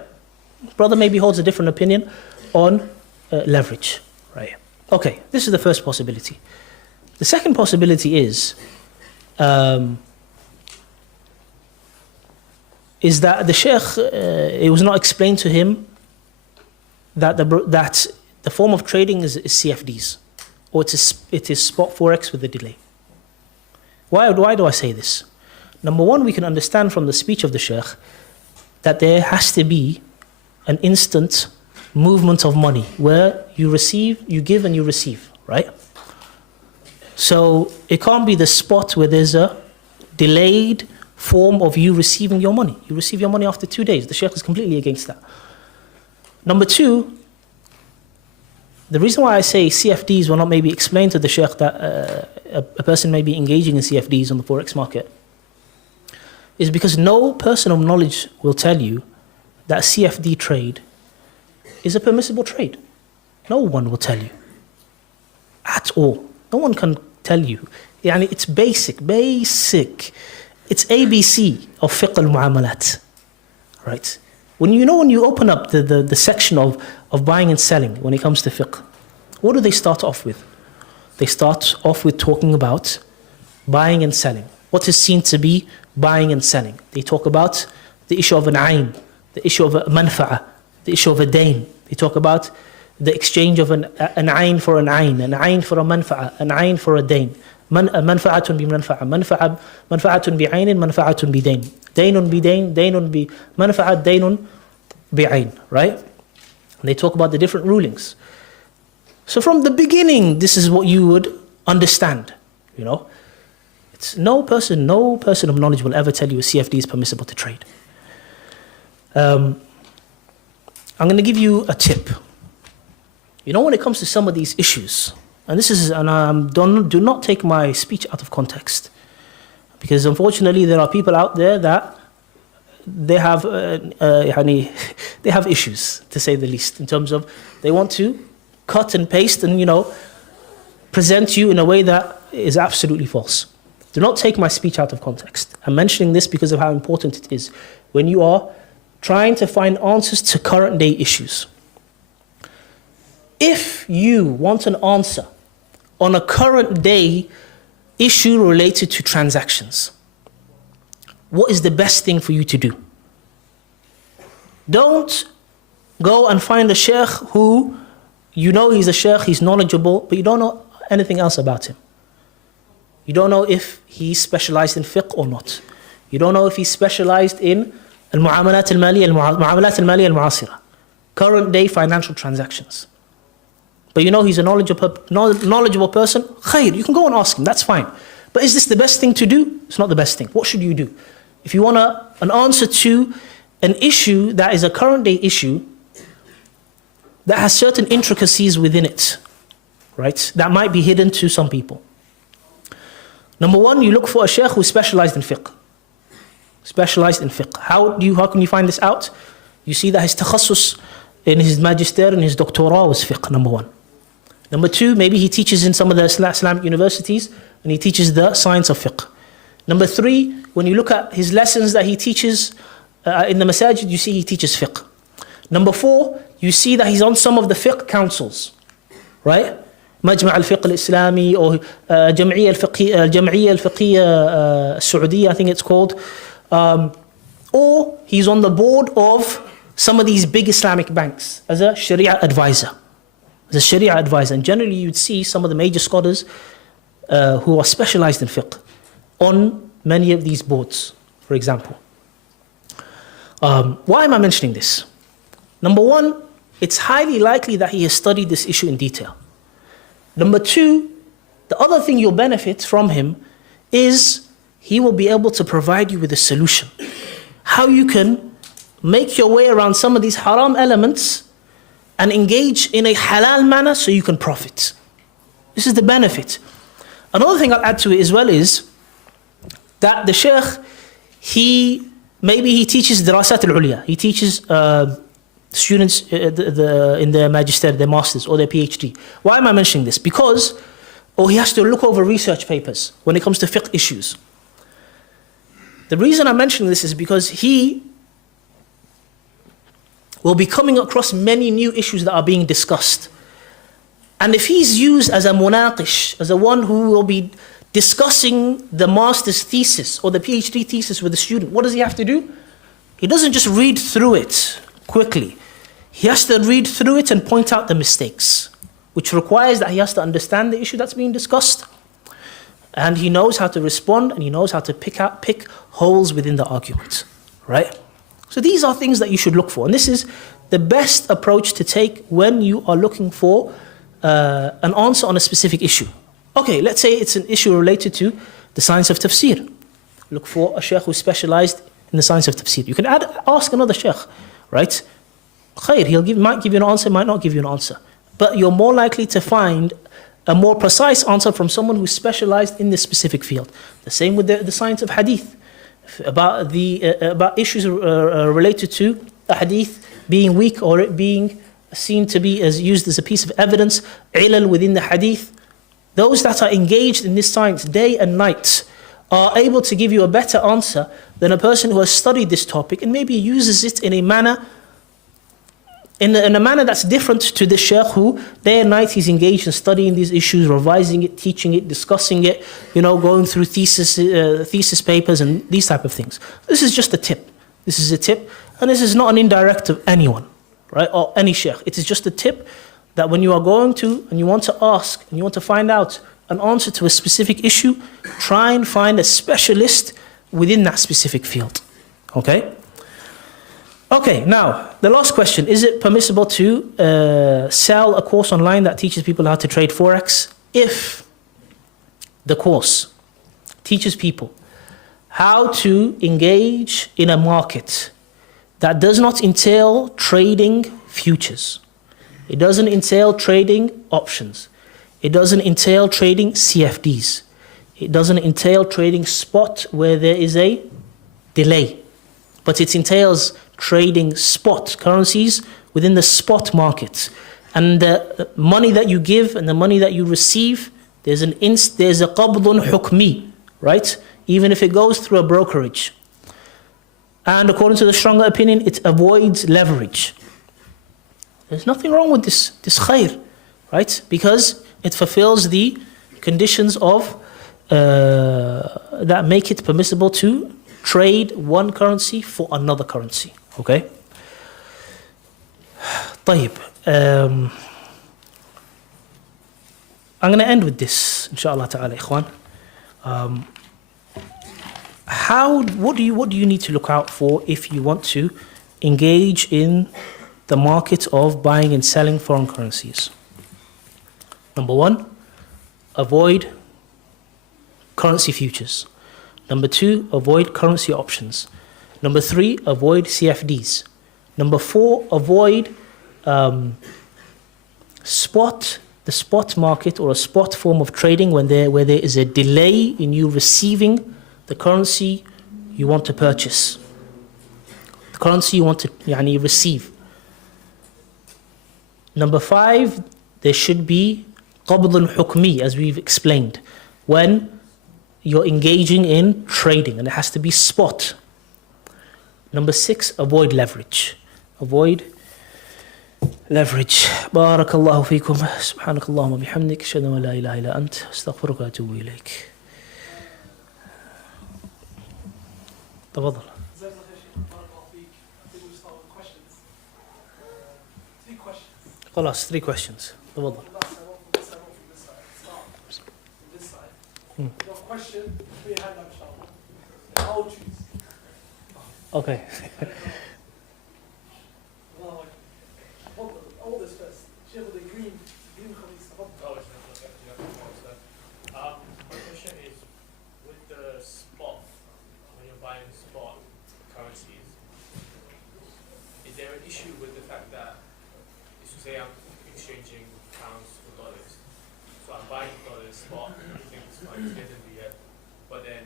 Brother maybe holds a different opinion on leverage, right? Okay, this is the first possibility. The second possibility is that the Sheikh, it was not explained to him that the form of trading is CFDs, or it is spot Forex with a delay. Why do I say this? Number one, we can understand from the speech of the Sheikh that there has to be an instant movement of money where you give and you receive, right? So it can't be the spot where there's a delayed form of you receiving your money. You receive your money after 2 days. The Sheikh is completely against that. Number two, the reason why I say CFDs will not maybe explain to the Sheikh that a person may be engaging in CFDs on the Forex market is because no person of knowledge will tell you that CFD trade is a permissible trade. No one will tell you at all. No one can tell you. It's basic. It's ABC of fiqh al-mu'amalat, right? When you open up the section of buying and selling when it comes to fiqh, what do they start off with? They start off with talking about buying and selling. What is seen to be buying and selling? They talk about the issue of an ayn, the issue of a manfa'a, the issue of a dain. They talk about the exchange of an ayn for an ayn for a manfa'a, an ayn for a dain. منفعة بمنفعة منفعة بعين منفعة بدين دين بدين دين بمنفعة دين بعين, right? And they talk about the different rulings. So from the beginning, this is what you would understand, It's no person of knowledge will ever tell you a CFD is permissible to trade. I'm going to give you a tip. When it comes to some of these issues, and do not take my speech out of context, because unfortunately there are people out there that they have issues, to say the least, in terms of they want to cut and paste and present you in a way that is absolutely false. Do not take my speech out of context. I'm mentioning this because of how important it is when you are trying to find answers to current day issues. If you want an answer on a current day issue related to transactions, what is the best thing for you to do? Don't go and find a sheikh who he's a sheikh, he's knowledgeable, but you don't know anything else about him. You don't know if he's specialized in fiqh or not. You don't know if he's specialized in al-mu'amalat al-maliyya al-mu'asira, current day financial transactions. But he's a knowledgeable person, khair, you can go and ask him, that's fine. But is this the best thing to do? It's not the best thing. What should you do? If you want an answer to an issue that is a current day issue, that has certain intricacies within it, right? That might be hidden to some people. Number one, you look for a sheikh who's specialized in fiqh. How can you find this out? You see that his takhassus in his magister and his doctorate was fiqh, number one. Number two, maybe he teaches in some of the Islamic universities and he teaches the science of fiqh. Number three, when you look at his lessons that he teaches in the masajid, you see he teaches fiqh. Number four, you see that he's on some of the fiqh councils, right? مجمع الفقه الإسلامي or الجمعية الفقهية السعودية, I think it's called, or he's on the board of some of these big Islamic banks as a Sharia advisor. And generally you'd see some of the major scholars who are specialized in fiqh on many of these boards, for example. Why am I mentioning this? Number one, it's highly likely that he has studied this issue in detail. Number two, the other thing you'll benefit from him is he will be able to provide you with a solution. How you can make your way around some of these haram elements and engage in a halal manner so you can profit. This is the benefit. Another thing I'll add to it as well is that the Sheikh, maybe he teaches dirasat al-ulya. He teaches students in their magister, their masters or their PhD. Why am I mentioning this? Because he has to look over research papers when it comes to fiqh issues. The reason I'm mentioning this is because he will be coming across many new issues that are being discussed. And if he's used as a munaqish, as a one who will be discussing the master's thesis or the PhD thesis with the student, what does he have to do? He doesn't just read through it quickly. He has to read through it and point out the mistakes, which requires that he has to understand the issue that's being discussed. And he knows how to respond, and he knows how to pick holes within the argument, right? So these are things that you should look for. And this is the best approach to take when you are looking for an answer on a specific issue. Okay, let's say it's an issue related to the science of tafsir. Look for a sheikh who's specialized in the science of tafsir. You can ask another sheikh, right? Khair, might give you an answer, might not give you an answer. But you're more likely to find a more precise answer from someone who's specialized in this specific field. The same with the science of hadith. About issues related to a hadith being weak or it being seen to be used as a piece of evidence, ilal within the hadith. Those that are engaged in this science day and night are able to give you a better answer than a person who has studied this topic and maybe uses it in a manner that's different to the sheikh who day and night he's engaged in studying these issues, revising it, teaching it, discussing it, going through thesis papers and these type of things. This is just a tip. This is a tip, and this is not an indirect of anyone, right, or any sheikh. It is just a tip that when you are going to and you want to ask and you want to find out an answer to a specific issue, try and find a specialist within that specific field. Okay? Okay, now, the last question. Is it permissible to sell a course online that teaches people how to trade Forex? If the course teaches people how to engage in a market that does not entail trading futures, it doesn't entail trading options, it doesn't entail trading CFDs, it doesn't entail trading spot where there is a delay, but it entails trading spot currencies within the spot market. And the money that you give and the money that you receive, there's a qabdun hukmi, right? Even if it goes through a brokerage. And according to the stronger opinion, it avoids leverage. There's nothing wrong with this khair, right? Because it fulfills the conditions of that make it permissible to trade one currency for another currency. Okay? طيب. I'm going to end with this, inshallah ta'ala, ikhwan. What do you need to look out for if you want to engage in the market of buying and selling foreign currencies? Number one, avoid currency futures. Number two, avoid currency options. Number three, avoid CFDs. Number four, avoid the spot market or a spot form of trading where there is a delay in you receiving the currency you want to purchase, the currency you want to receive. Number five, there should be qabdun hukmi, as we've explained, when you're engaging in trading, and it has to be spot. Number six, avoid leverage. Avoid Leverage. بارك الله فيكم. سبحانك اللهم وبحمدك أشهد أن لا إله إلا أنت أستغفرك وأتوب إليك. تفضل. خلاص 3 questions. تفضل. Okay. My question is, with the spot, when you're buying spot currencies, is there an issue with the fact that, say I'm exchanging pounds for dollars, so I'm buying dollars spot, everything's fine, it's getting the yet, but then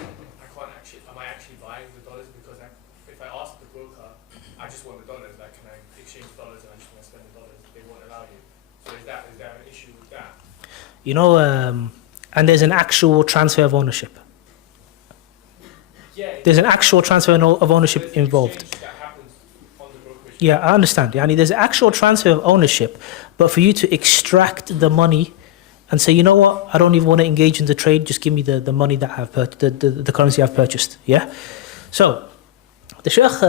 am I actually buying the dollars because if I ask the broker, I just want the dollars, like can I exchange dollars and I just want to spend the dollars, they won't allow you. So is there an issue with that? You know, and there's an actual transfer of ownership. Yeah. There's an actual transfer of ownership involved. That happens on the brokerage. Yeah, I understand. Yani there's actual transfer of ownership, but for you to extract the money and say, you know what, I don't even want to engage in the trade, just give me the money that I've the currency I've purchased. Yeah? So, the Sheikh,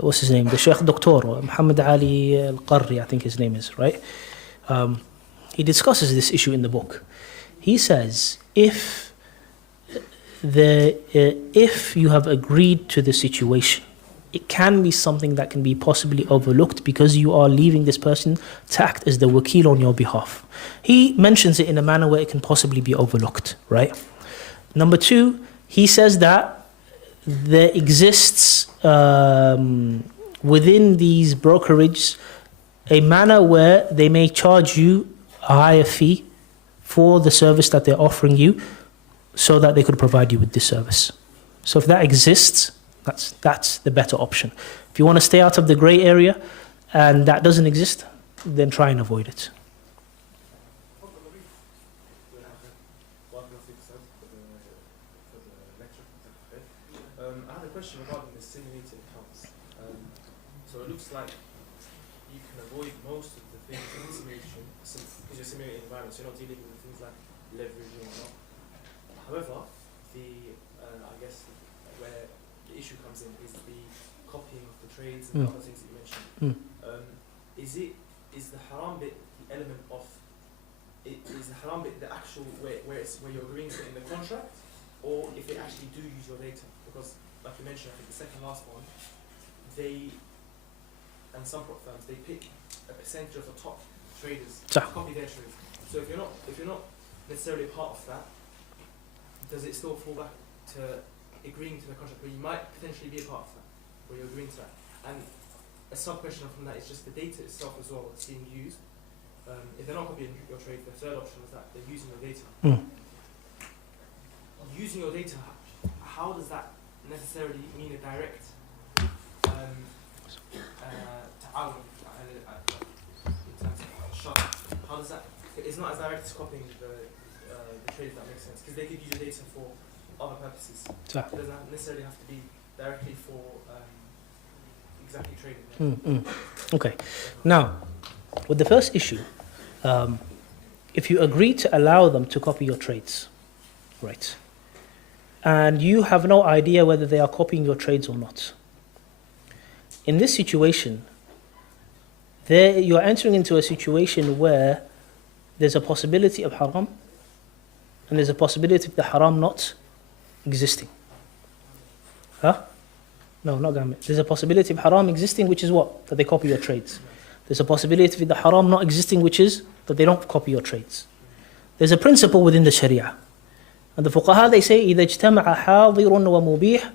what's his name? The Sheikh Dr. Muhammad Ali Al-Qarri, I think his name is, right? He discusses this issue in the book. He says, if you have agreed to the situation, it can be something that can be possibly overlooked because you are leaving this person to act as the wakil on your behalf. He mentions it in a manner where it can possibly be overlooked, right? Number 2, he says that there exists within these brokerages a manner where they may charge you a higher fee for the service that they're offering you so that they could provide you with this service. So if that exists, that's the better option. If you want to stay out of the grey area and that doesn't exist, then try and avoid it. I had a question regarding the simulated accounts. So it looks like you can avoid most of the things in the simulation because you're simulating environments. You're not dealing with things like leveraging or not. However, I guess where the issue comes in is the copying of the trades and other things that you mentioned. Is the haram bit the element of is the haram bit the actual where you're agreeing to it in the contract, or if they actually do use your data? Because like you mentioned, I think the second last one, some prop firms, they pick a percentage of the top traders to copy their trades. So if you're not necessarily a part of that, does it still fall back to agreeing to the contract where you might potentially be a part of that, where you're agreeing to that? And a sub question from that is just the data itself as well that's being used. If they're not copying your trade, the third option is that they're using your data. Using your data, how does that necessarily mean a direct ta'awun in terms of shot? How does that? It's not as direct as copying the trade, if that makes sense, because they could use your data for other purposes. It doesn't necessarily have to be directly for exactly trading. Okay. Now, with the first issue, if you agree to allow them to copy your trades, right, and you have no idea whether they are copying your trades or not, in this situation, you're entering into a situation where there's a possibility of haram and there's a possibility of the haram not existing. Huh? No, not gamut. There's a possibility of haram existing, which is what? That they copy your trades. There's a possibility of the haram not existing, which is that they don't copy your trades. There's a principle within the Sharia. And the fuqaha, they say, إِذَا اجْتَمَعَ حَاضِرٌ وَمُبِيحٌ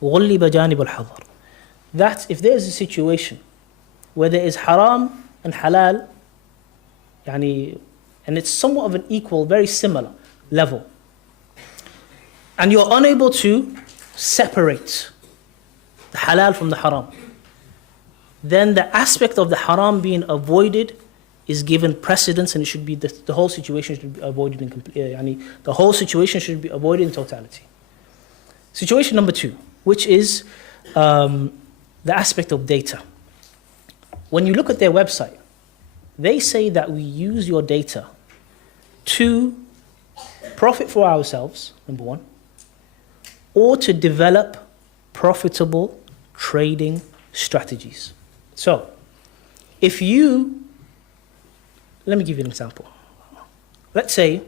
غُلِّبَ جَانِبُ الْحَظَرِ. That if there is a situation where there is haram and halal, and it's somewhat of an equal, very similar level, and you're unable to separate the halal from the haram, then the aspect of the haram being avoided is given precedence, and it should be the whole situation should be avoided in the whole situation should be avoided in totality. Situation number 2, which is the aspect of data. when you look at their website, they say that we use your data to profit for ourselves, number one, or to develop profitable trading strategies. So, if you, let me give you an example. Let's say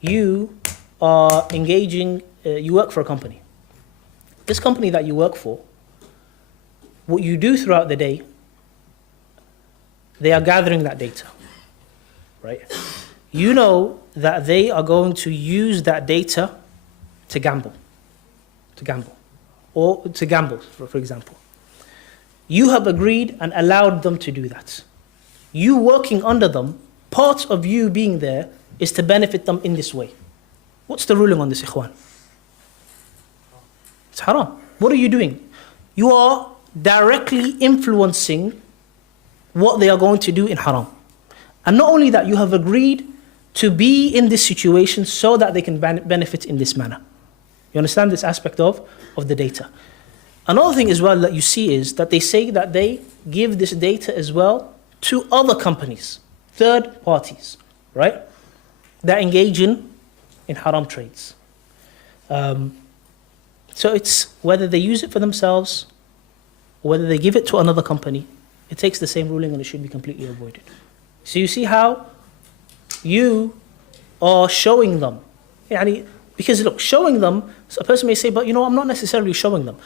you are engaging, you work for a company. This company that you work for, what you do throughout the day, they are gathering that data, right? You know that they are going to use that data to gamble, for example. You have agreed and allowed them to do that. You working under them, part of you being there is to benefit them in this way. What's the ruling on this, ikhwan? It's haram. What are you doing? You are directly influencing what they are going to do in haram. And not only that, you have agreed to be in this situation so that they can benefit in this manner. You understand this aspect of the data? Another thing as well that you see is that they say that they give this data as well to other companies, third parties, right? That engage in haram trades. So it's whether they use it for themselves or whether they give it to another company, it takes the same ruling and it should be completely avoided. So you see how you are showing them. Because look, showing them, a person may say, but I'm not necessarily showing them.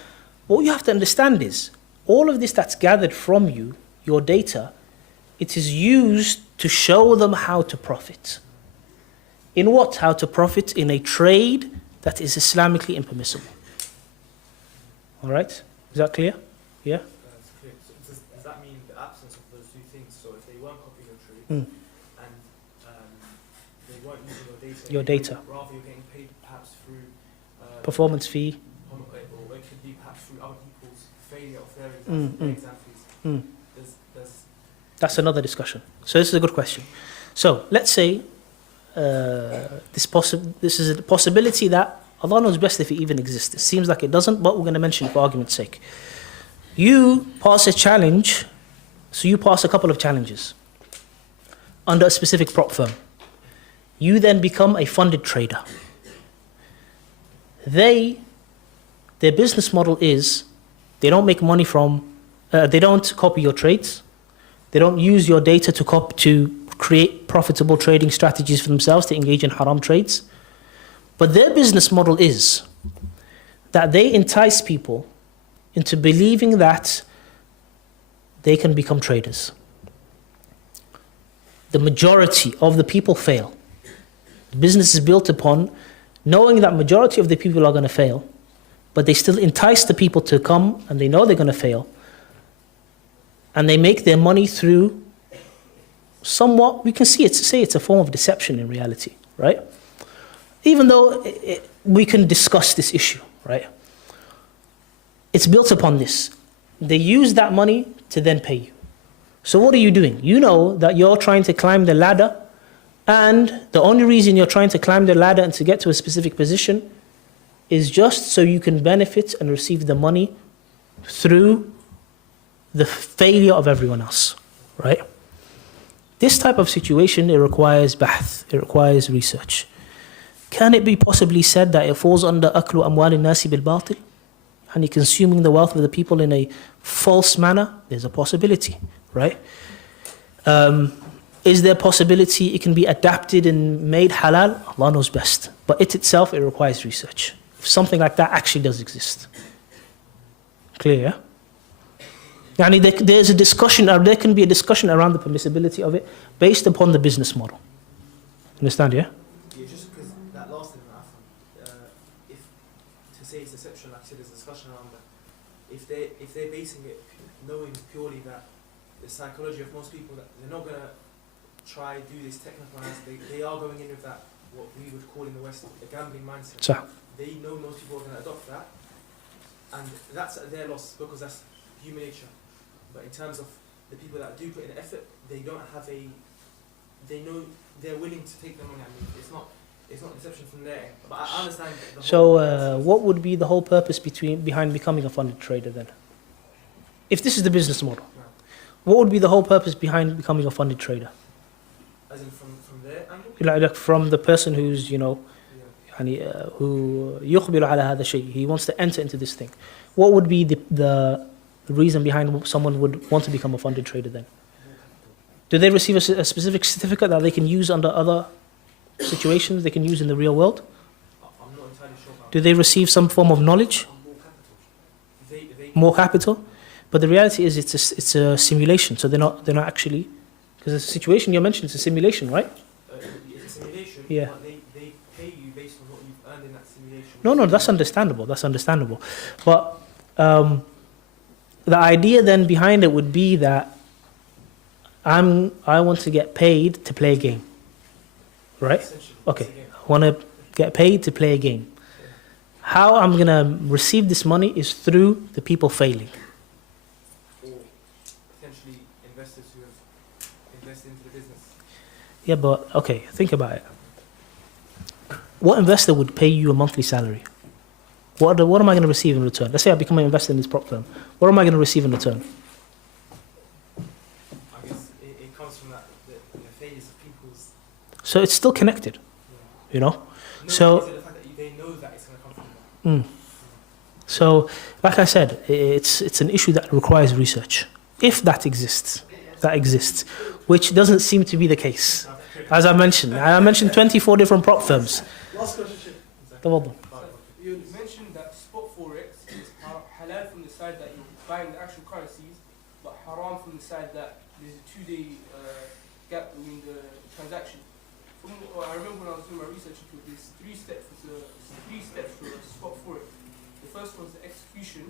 What you have to understand is, all of this that's gathered from you, your data, it is used to show them how to profit. In what? How to profit in a trade that is Islamically impermissible. All right? Is that clear? Yeah? It's clear. So does that mean the absence of those two things? So if they weren't copying your trade and they weren't using your data, rather you're getting paid perhaps through performance fee, or it could be perhaps through other people's failure of their exam fees. That's another discussion. So this is a good question. So let's say this is a possibility that Allah knows best if it even exists. It seems like it doesn't, but we're going to mention it for argument's sake. You pass a challenge, so you pass a couple of challenges under a specific prop firm. You then become a funded trader. Their business model is, they don't make money from, they don't copy your trades. They don't use your data to create profitable trading strategies for themselves to engage in haram trades. But their business model is that they entice people into believing that they can become traders. The majority of the people fail. The business is built upon knowing that majority of the people are going to fail, but they still entice the people to come and they know they're going to fail. And they make their money through somewhat, we can say it's a form of deception in reality, right? Even though we can discuss this issue, right? It's built upon this. They use that money to then pay you. So what are you doing? You know that you're trying to climb the ladder, and the only reason you're trying to climb the ladder and to get to a specific position is just so you can benefit and receive the money through the failure of everyone else, right? This type of situation, it requires bahth, it requires research. Can it be possibly said that it falls under aklu amwal al-nasi bil-batil? And you're consuming the wealth of the people in a false manner? There's a possibility, right? Is there a possibility it can be adapted and made halal? Allah knows best. But it itself, it requires research. If something like that actually does exist. Clear, yeah? There's a discussion, or there can be a discussion around the permissibility of it based upon the business model. Understand, yeah? Yeah, just because that last thing, if to say it's deception, like I said, there's a discussion around that. If they're basing it knowing purely that the psychology of most people, that they're not gonna try do this technical analysis, they are going in with that, what we would call in the West, a gambling mindset. So, they know most people are gonna adopt that, and that's at their loss because that's human nature. But in terms of the people that do put in effort, they don't have they know they're willing to take the money. I mean, it's not deception from there. But I understand. What would be the whole purpose behind becoming a funded trader then? If this is the business model, What would be the whole purpose behind becoming a funded trader? As in from their angle? Like from the person who's, Yeah. يعني, who يقبل على هذا الشيء, he wants to enter into this thing. What would be the reason behind someone would want to become a funded trader then? Do they receive a specific certificate that they can use under other situations they can use in the real world? I'm not entirely sure about Do they receive some form of knowledge? they More capital? But the reality is it's a simulation, so they're not actually, because the situation you mentioned is a simulation, right? it's a simulation, Yeah. but they pay you based on what you've earned in that simulation. No, that's understandable. But the idea then behind it would be that I want to get paid to play a game, right? Essentially, Okay, it's a game. I want to get paid to play a game. How I'm going to receive this money is through the people failing. Or potentially investors who have invested into the business. Yeah, but okay, think about it. What investor would pay you a monthly salary? What am I going to receive in return? Let's say I become an investor in this prop firm. What am I going to receive in return? I guess it comes from that the failures of people's. So it's still connected, you know? No, So- because of the fact that they know that it's going to come from them. So, like I said, it's an issue that requires research. If that exists, which doesn't seem to be the case. As I mentioned 24 different prop firms. Last question, Sheikh. تفضل. You mentioned that spot Forex is halal from the side that you're buying the actual currencies, but haram from the side that there's a 2-day gap between the transaction. I remember when I was doing my research into it, there's 3 steps. There's 3 steps for spot Forex. The first one's the execution,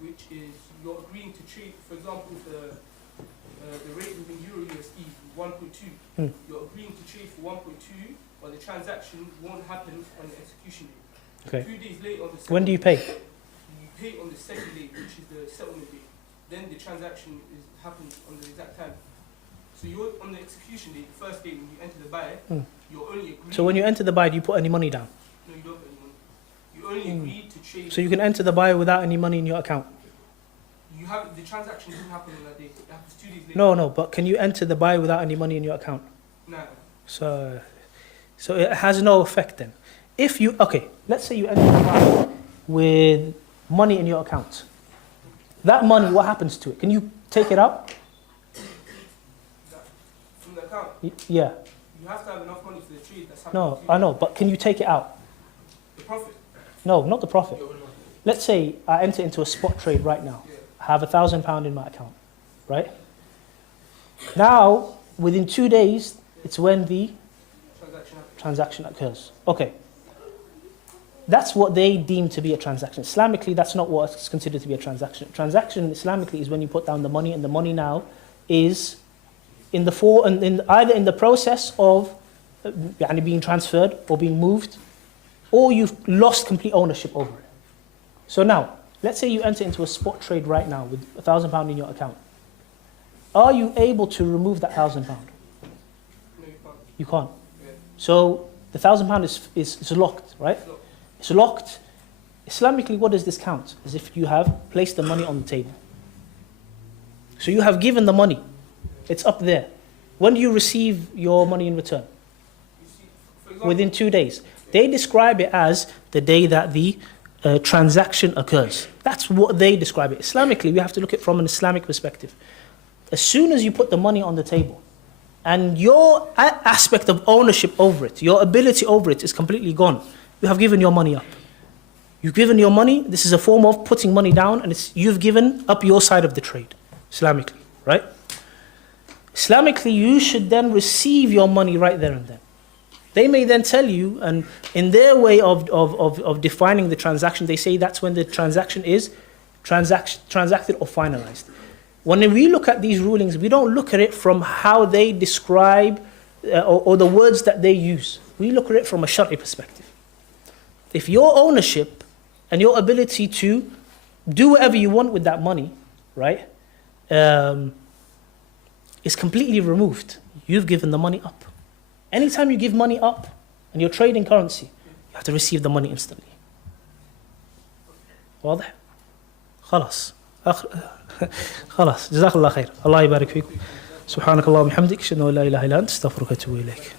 which is you're agreeing to trade. For example, the rate within Euro USD is 1.2. You're agreeing to trade for 1.2, but the transaction won't happen on the execution date. Okay. 2 days later on the When do you second pay? day, you pay on the second day, which is the settlement date. Then the transaction happens on the exact time. So you're on the execution date, the first day when you enter the buy, you're only agreeing. So when you enter the buy, do you put any money down? No, you don't put any money. You only agree to trade. So you can enter the buy without any money in your account? You have the transaction doesn't happen on that day. It happens 2 days later. No, but can you enter the buy without any money in your account? No. So it has no effect then. Let's say you enter the buy with money in your account. That money, what happens to it? Can you take it out? From the account, Yeah. you have to have enough money for the trade that's happening. No, to you. I know, but can you take it out? The profit. No, not the profit. Your own money. Let's say I enter into a spot trade right now. Yeah. I have £1,000 in my account, right? Now, within 2 days, it's when the Transaction happens. transaction occurs. Okay. That's what they deem to be a transaction. Islamically, that's not what's considered to be a transaction. Transaction Islamically is when you put down the money, and the money now is in the either in the process of being transferred or being moved, or you've lost complete ownership over it. So now, let's say you enter into a spot trade right now with £1,000 in your account. Are you able to remove that £1,000? No, you can't. You can't. Yeah. So the £1,000 is locked, right? It's locked. It's locked. Islamically, what does this count? As if you have placed the money on the table. So you have given the money. It's up there. When do you receive your money in return? You see, for example, Within 2 days. They describe it as the day that the transaction occurs. That's what they describe it. Islamically, we have to look at it from an Islamic perspective. As soon as you put the money on the table, and your aspect of ownership over it, your ability over it is completely gone. You have given your money up. You've given your money. This is a form of putting money down, and you've given up your side of the trade, Islamically, right? Islamically, you should then receive your money right there and then. They may then tell you, and in their way of defining the transaction, they say that's when the transaction is transacted or finalized. When we look at these rulings, we don't look at it from how they describe or the words that they use. We look at it from a Shari perspective. If your ownership and your ability to do whatever you want with that money, right, is completely removed, you've given the money up. Anytime you give money up and you're trading currency, you have to receive the money instantly. واضح؟ خلاص. خلاص جزاك الله خير الله يبارك فيكم سبحانك اللهم وبحمدك اشهد ان لا اله الا انت استغفرك واتوب اليك